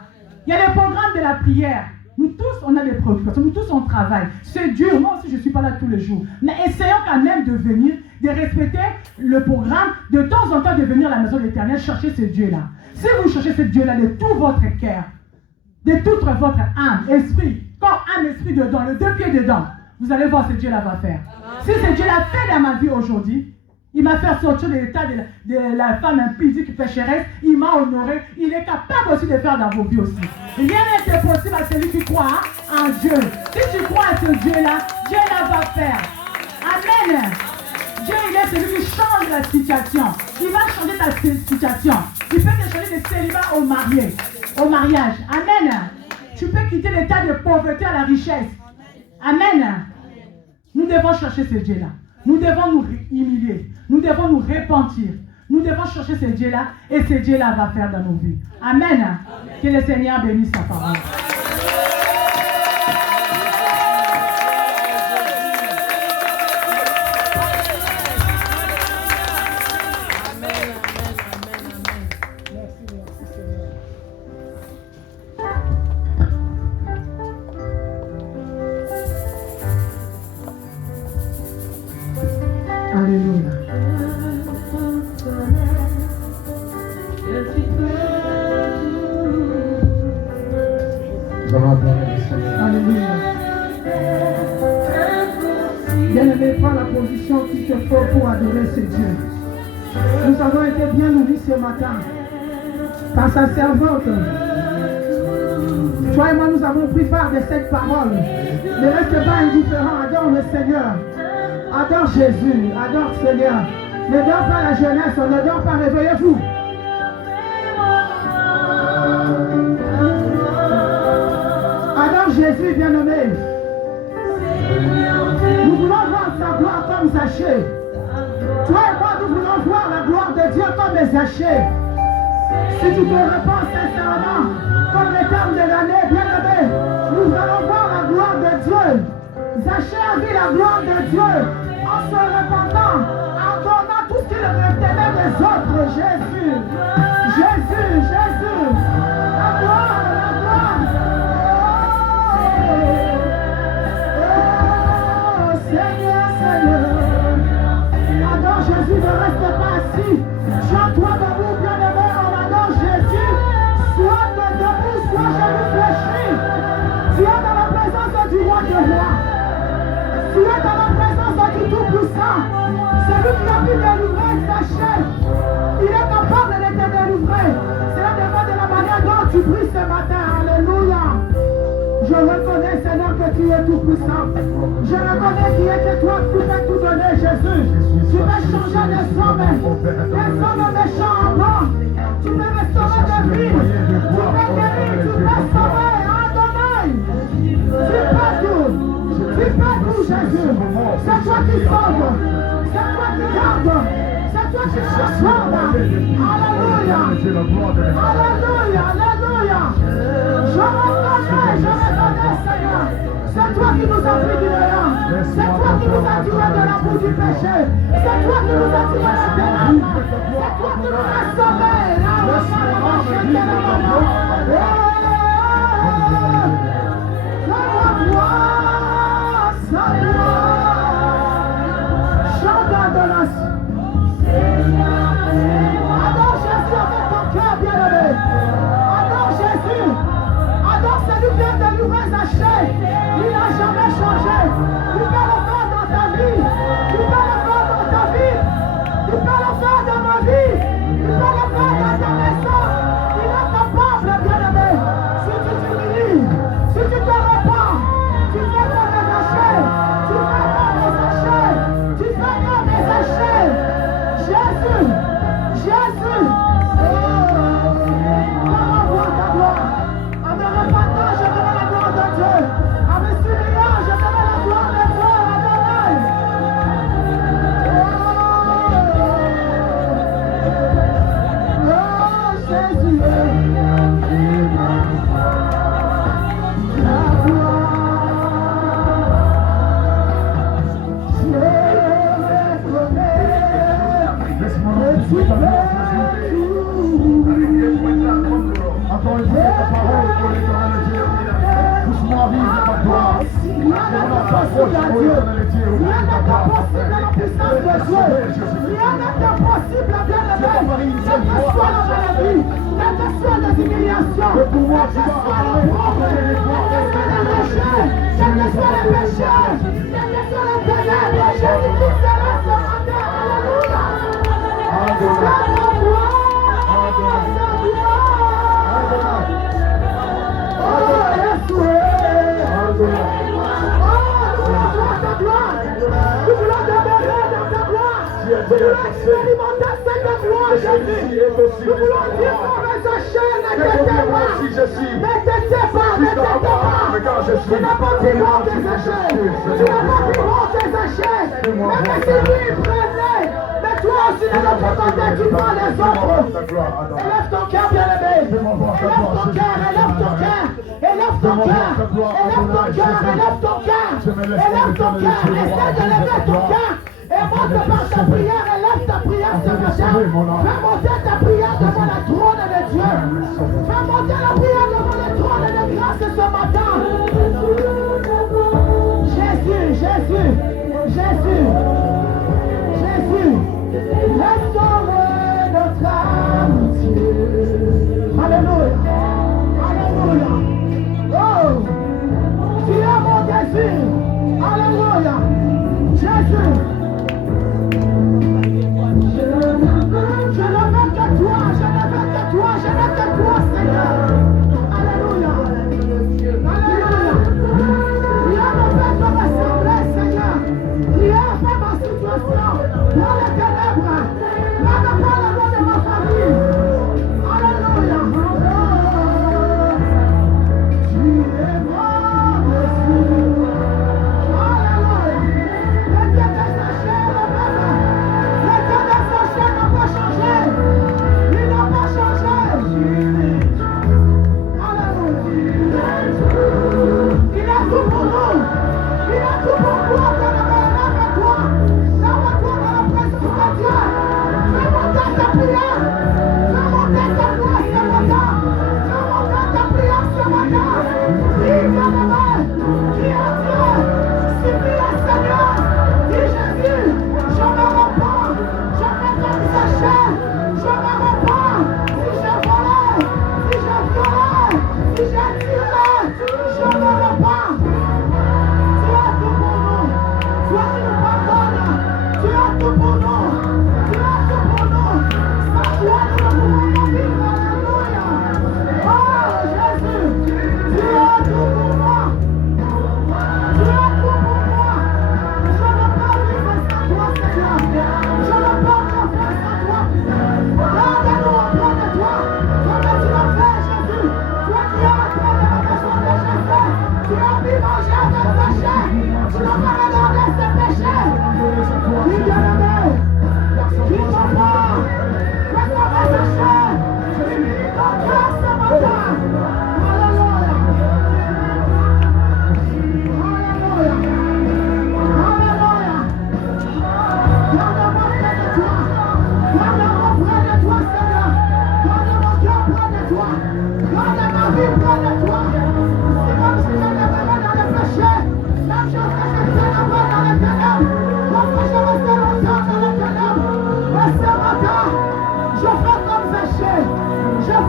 Il y a le programme de la prière. Nous tous, on a des préoccupations. Nous tous, on travaille. C'est dur. Moi aussi, je ne suis pas là tous les jours. Mais essayons quand même de venir, de respecter le programme, de temps en temps de venir à la maison de l'Éternel, chercher ce Dieu-là. Si vous cherchez ce Dieu-là de tout votre cœur, de toute votre âme, esprit, corps, âme, esprit dedans, les deux pieds dedans, vous allez voir ce que Dieu-là va faire. Si ce Dieu-là fait dans ma vie aujourd'hui, il m'a fait sortir de l'état de la femme impudique pécheresse, il m'a honoré, il est capable aussi de faire dans vos vies aussi. Rien n'est impossible à celui qui croit en Dieu. Si tu crois à ce Dieu-là, Dieu-là va faire. Amen. Dieu, il est celui qui change la situation. Il va changer ta situation. Il peut te changer de célibat au mariage. Amen. Tu peux quitter l'état de pauvreté à la richesse. Amen. Nous devons chercher ce Dieu-là. Nous devons nous humilier. Nous devons nous repentir. Nous devons chercher ce Dieu-là et ce Dieu-là va faire dans nos vies. Amen. Que le Seigneur bénisse sa parole. Alléluia. Alléluia. Bien-aimé, prends la position qu'il te faut pour adorer ce Dieu. Nous avons été bien nourris ce matin par sa servante. Toi et moi, nous avons pris part de cette parole. Ne reste pas indifférent, adore le Seigneur. Adore Jésus, adore Seigneur. Ne dors pas la jeunesse, ne dors pas, réveillez-vous. Adore Jésus, bien-aimé. Nous voulons voir sa gloire comme Zachée. Toi et moi, nous voulons voir la gloire de Dieu comme Zachée. Si tu te répands sincèrement, comme les termes de l'année, bien-aimé, nous allons voir la gloire de Dieu. Zachée a vu la gloire de Dieu en se repentant, en donnant tout ce qu'il retenait des autres. Jésus, Jésus, Jésus, la gloire, la gloire. Oh, Seigneur, Seigneur. Adore Jésus, ne reste pas assis. Chante-toi debout, bien-aimé, on adore Jésus. Soit debout, soit jamais fléchi. Tu es dans la présence du roi de roi. Tu es dans la présence du Tout-Puissant. C'est lui qui a pu délivrer Zachée. Il est capable de te délivrer. Cela dépend de la manière dont tu pries ce matin. Alléluia. Je reconnais, Seigneur, que tu es tout-puissant. Je reconnais qu'il est que toi qui peux tout donner, Jésus. Tu peux changer des hommes méchants en bons. Tu peux restaurer des vies. Tu peux guérir, tu peux sauver. Adonai. Tu peux tout. Tu peux tout, Jésus. C'est toi qui sauves. C'est toi qui gardes. C'est toi qui transformes. Alléluia. Alléluia. Alléluia. Je reconnais, Seigneur. C'est toi qui nous as pris du néant. C'est toi qui nous as tiré de la boue du péché. C'est toi qui nous as tiré de la ténèbre. C'est toi qui nous as sauvés. Chante l'adoration. Adore Jésus avec ton cœur, bien-aimé. Adore Jésus. Adore celui qui vient de l'ouvrir Zachée. Il n'a jamais changé. Tu peux le faire dans ta vie. Tu peux le faire dans ta vie. Tu peux le faire dans ma vie. Tu peux le faire dans ta maison. Il est capable, bien-aimé. Si tu t'humilies, si tu te répands, tu fais comme des Zachée. Tu fais comme des Zachée. Tu fais comme des Zachée. Jésus. Jésus. Encore une fois, ta parole pour l'éternité. Doucement, vive ta gloire. Rien n'est possible à Dieu. Rien n'est possible à la puissance de Dieu. Rien n'est possible à bien-aimé. Quelle que soit la maladie, quelle que soit les humiliations, quelle que soit la pauvre, quel que soit le péché, quel que soit le péché, quel que soit le ténèbres, Jésus-Christ est là ce matin. Alléluia. Sa gloire. Nous voulons dire qu'on reste à chaîne, ne t'étais pas. Ne t'étais pas, ne t'étais pas. Tu n'as pas dit non tes échecs. Tu n'as pas dit non tes échecs. Même si lui prenait, mais toi aussi de l'autre côté, tu prends les autres. Élève ton cœur, bien-aimé. Élève ton cœur, élève ton cœur. Élève ton cœur. Élève ton cœur, élève ton cœur. Élève ton cœur. Essaie de lever ton cœur. Et monte par ta prière, élève ta prière ce matin. Fais monter ta prière devant le trône de Dieu. Fais monter la prière devant le trône de grâce ce matin. Jésus, Jésus, Jésus, Jésus, restaure notre amitié. Alléluia, Alléluia. Oh, tu es mon désir. Alléluia, Jésus. Je ne veux que toi, je ne veux que toi, je ne veux que toi, Seigneur.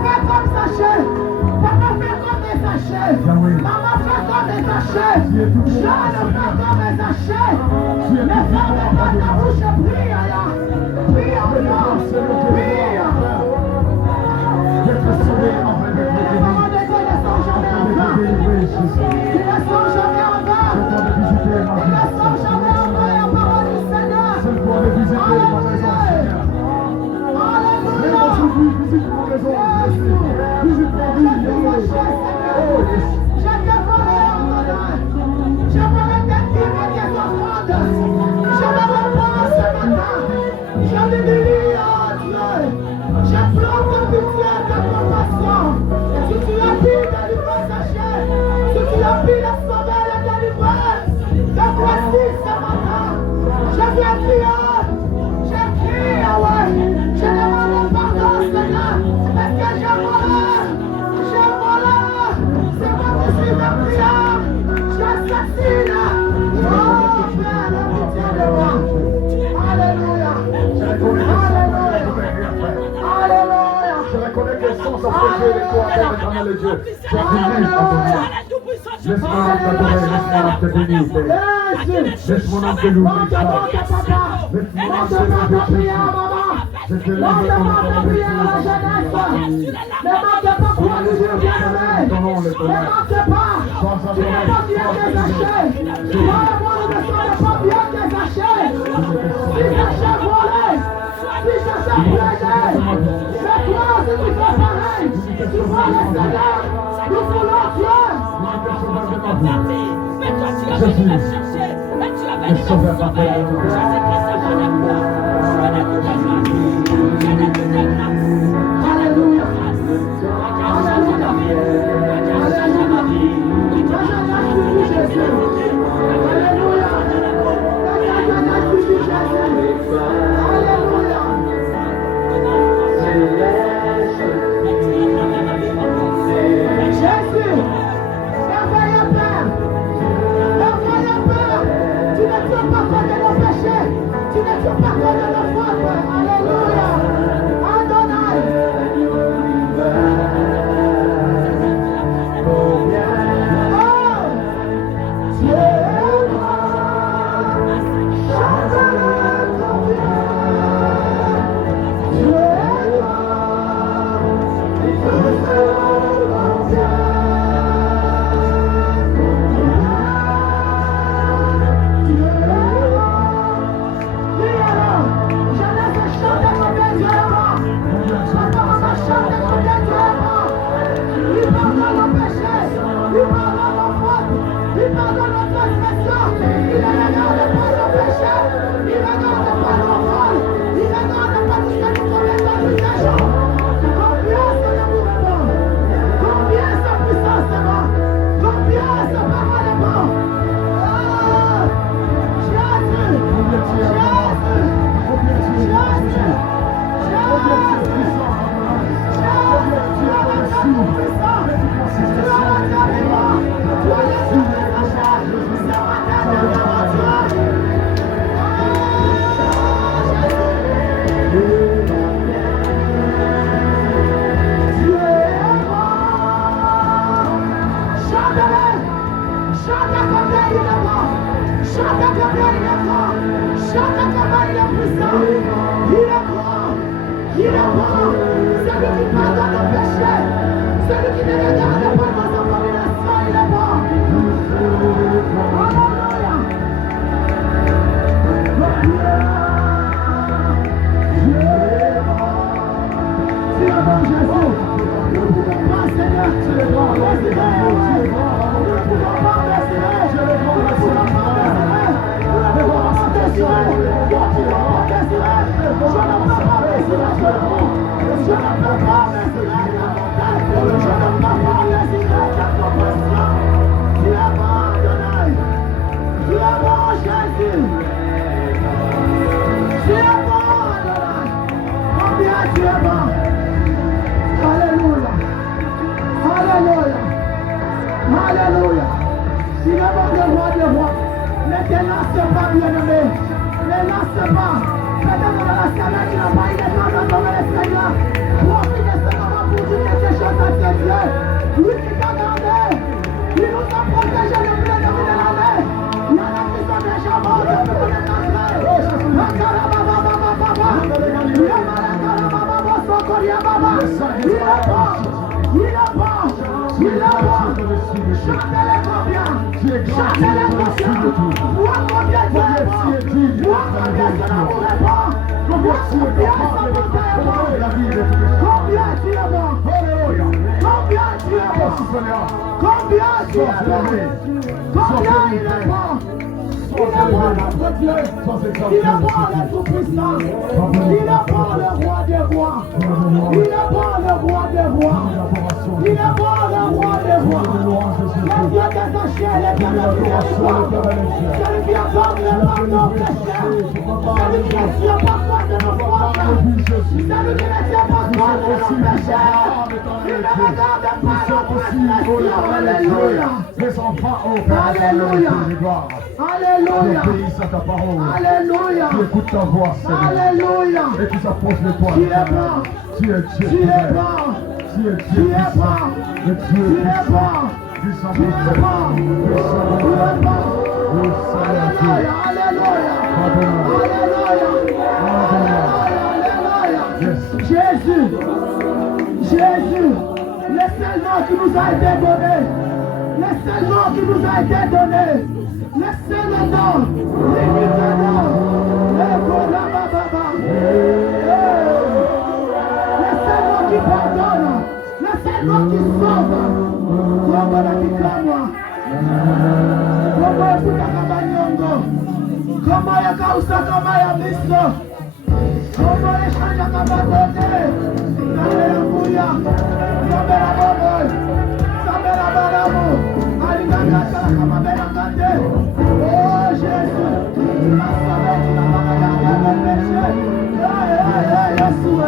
fais comme Zachée. Papa fait comme des Zachée. Maman fait comme des Zachée. Jean fait comme des Zachée. Les femmes de ta bouche brillent là. Prie en moi. Prie. Les mamans de Dieu ne sont jamais en vain. Ils ne sont jamais en vain. Ils ne sont jamais en vain. La parole du Seigneur. Alléluia. J'aimerais t'intimer tes offrandes. J'aimerais prendre ce matin. Je te bénis, oh Dieu. Je pleure ta pitié, ta compassion. Si tu as pu délivrer sa chair, si tu as pu la sauver, la délivrer, te voici ce matin. Je viens prier. Je crie, ah ouais. Je demande pardon, Seigneur, parce que j'ai volé. J'ai volé. C'est moi qui suis de prière. J'assassine. Oh, Père, la pitié de moi. Alléluia. Alléluia. Je reconnais que sans s'approcher de toi, Père éternel et Dieu, tu as béni à ton nom. Laisse mon âme t'adorer, laisse mon âme te bénir, Père. Laisse mon âme te louer, Père. Laisse mon âme te louer, je te lève ton nom, Ne manque pas pour nous dire bien-aimé. Ne manque pas. Tu n'es pas bien désaché. Toi et moi, nous ne sommes pas bien désachés. Si Zachée volait, si Zachée plaidait, c'est toi si tu fais pareil. Tu vois le Seigneur, nous voulons Dieu. le sauveur parfait de tout Alléluia. Profite de ce moment pour dire Il est bon. Il est bon. Il est bon. Chantez-le combien. Chantez-le combien. Vois combien tu es bon. Vois combien ton amour est bon. Vois combien son bonté est bon. Combien tu es bon. Combien tu es bon. Combien tu es bon. Combien il est bon. Il est bon notre Dieu. Il est bon le Tout-Puissant. Il est bon le roi des rois. Il est bon le roi des rois. Il est bon le roi des rois. Le Dieu des enchères, le Dieu de miséricorde. Celui qui accorde le pardon aux pécheurs. Celui qui ne tient pas compte de nos fautes. Celui qui ne tient pas compte de nos péchés. Il ne regarde pas nos transgressions. Alléluia. Alléluia. Alléluia. Alléluia. Tu écoutes ta voix, Seigneur. Alléluia. Et tu s'approches de toi. Tu es bon. Tu es Dieu. Tu es bon. Tu es Tu Dieu. es bon. Le Tu Dieu es bon. puissant. Tu es bon. Tu es bon. Alléluia. Alléluia. Alléluia. Jésus. Jésus. Le seul nom qui nous a été donné. Le seul nom qui nous a été donné. Le seul nom. L'unique nom. Le seul nom qui pardonne. Le seul nom qui sauve. Comment la kikamwa. Comment écouta kama nyongo. Comment yakausa kama ya miso. Comment yashanja kama kote. Haleluya. Sabera boboy. Sabera baramu. Alingangata kama berangate. Oh Jésus. Ma sauvé, tu m'as pas regardé mes péchés. Yeshua.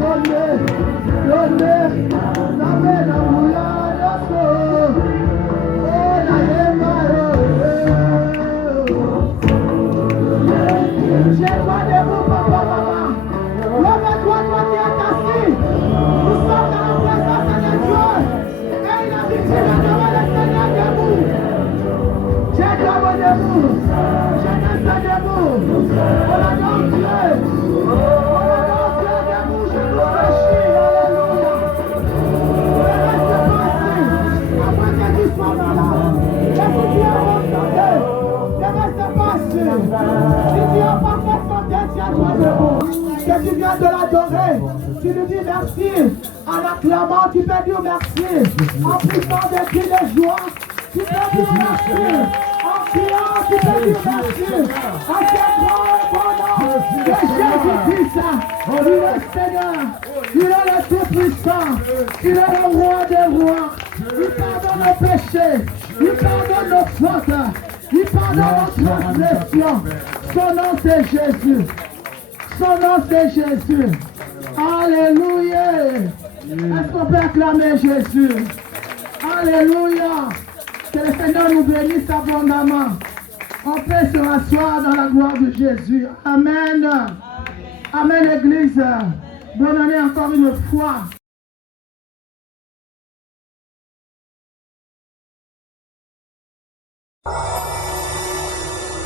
Donne. Donne. Sabera mouya. J'ai pas de vous, papa, maman. Lève-toi, toi qui es assis. Nous sommes dans la présence de Dieu. Et il a dit, tu viendras le Seigneur debout. J'ai d'abord debout. J'ai laissé debout. On adore Dieu. On adore Dieu debout. Je nous réjouis. Alléluia. Ne reste pas assis. Après que tu sois malade. Et si tu es en bonne santé, ne reste pas assis. Si tu es en parfaite santé, tiens-toi debout. Que tu viens de l'adorer, tu lui dis merci. En acclamant, tu peux dire merci. En poussant des cris de joie, tu peux dire merci. En criant, tu peux dire merci. En ce grand et bon nom de Jésus-Christ. Il est le Seigneur, il est le Tout-Puissant, il est le roi des rois. Il pardonne nos péchés, il pardonne nos fautes, il pardonne nos transgressions. Son nom c'est Jésus. Son nom c'est Jésus. Alléluia. Est-ce qu'on peut acclamer Jésus? Alléluia. Que le Seigneur nous bénisse abondamment. On peut se rasseoir dans la gloire de Jésus. Amen. Amen, Église. Bonne année encore une fois.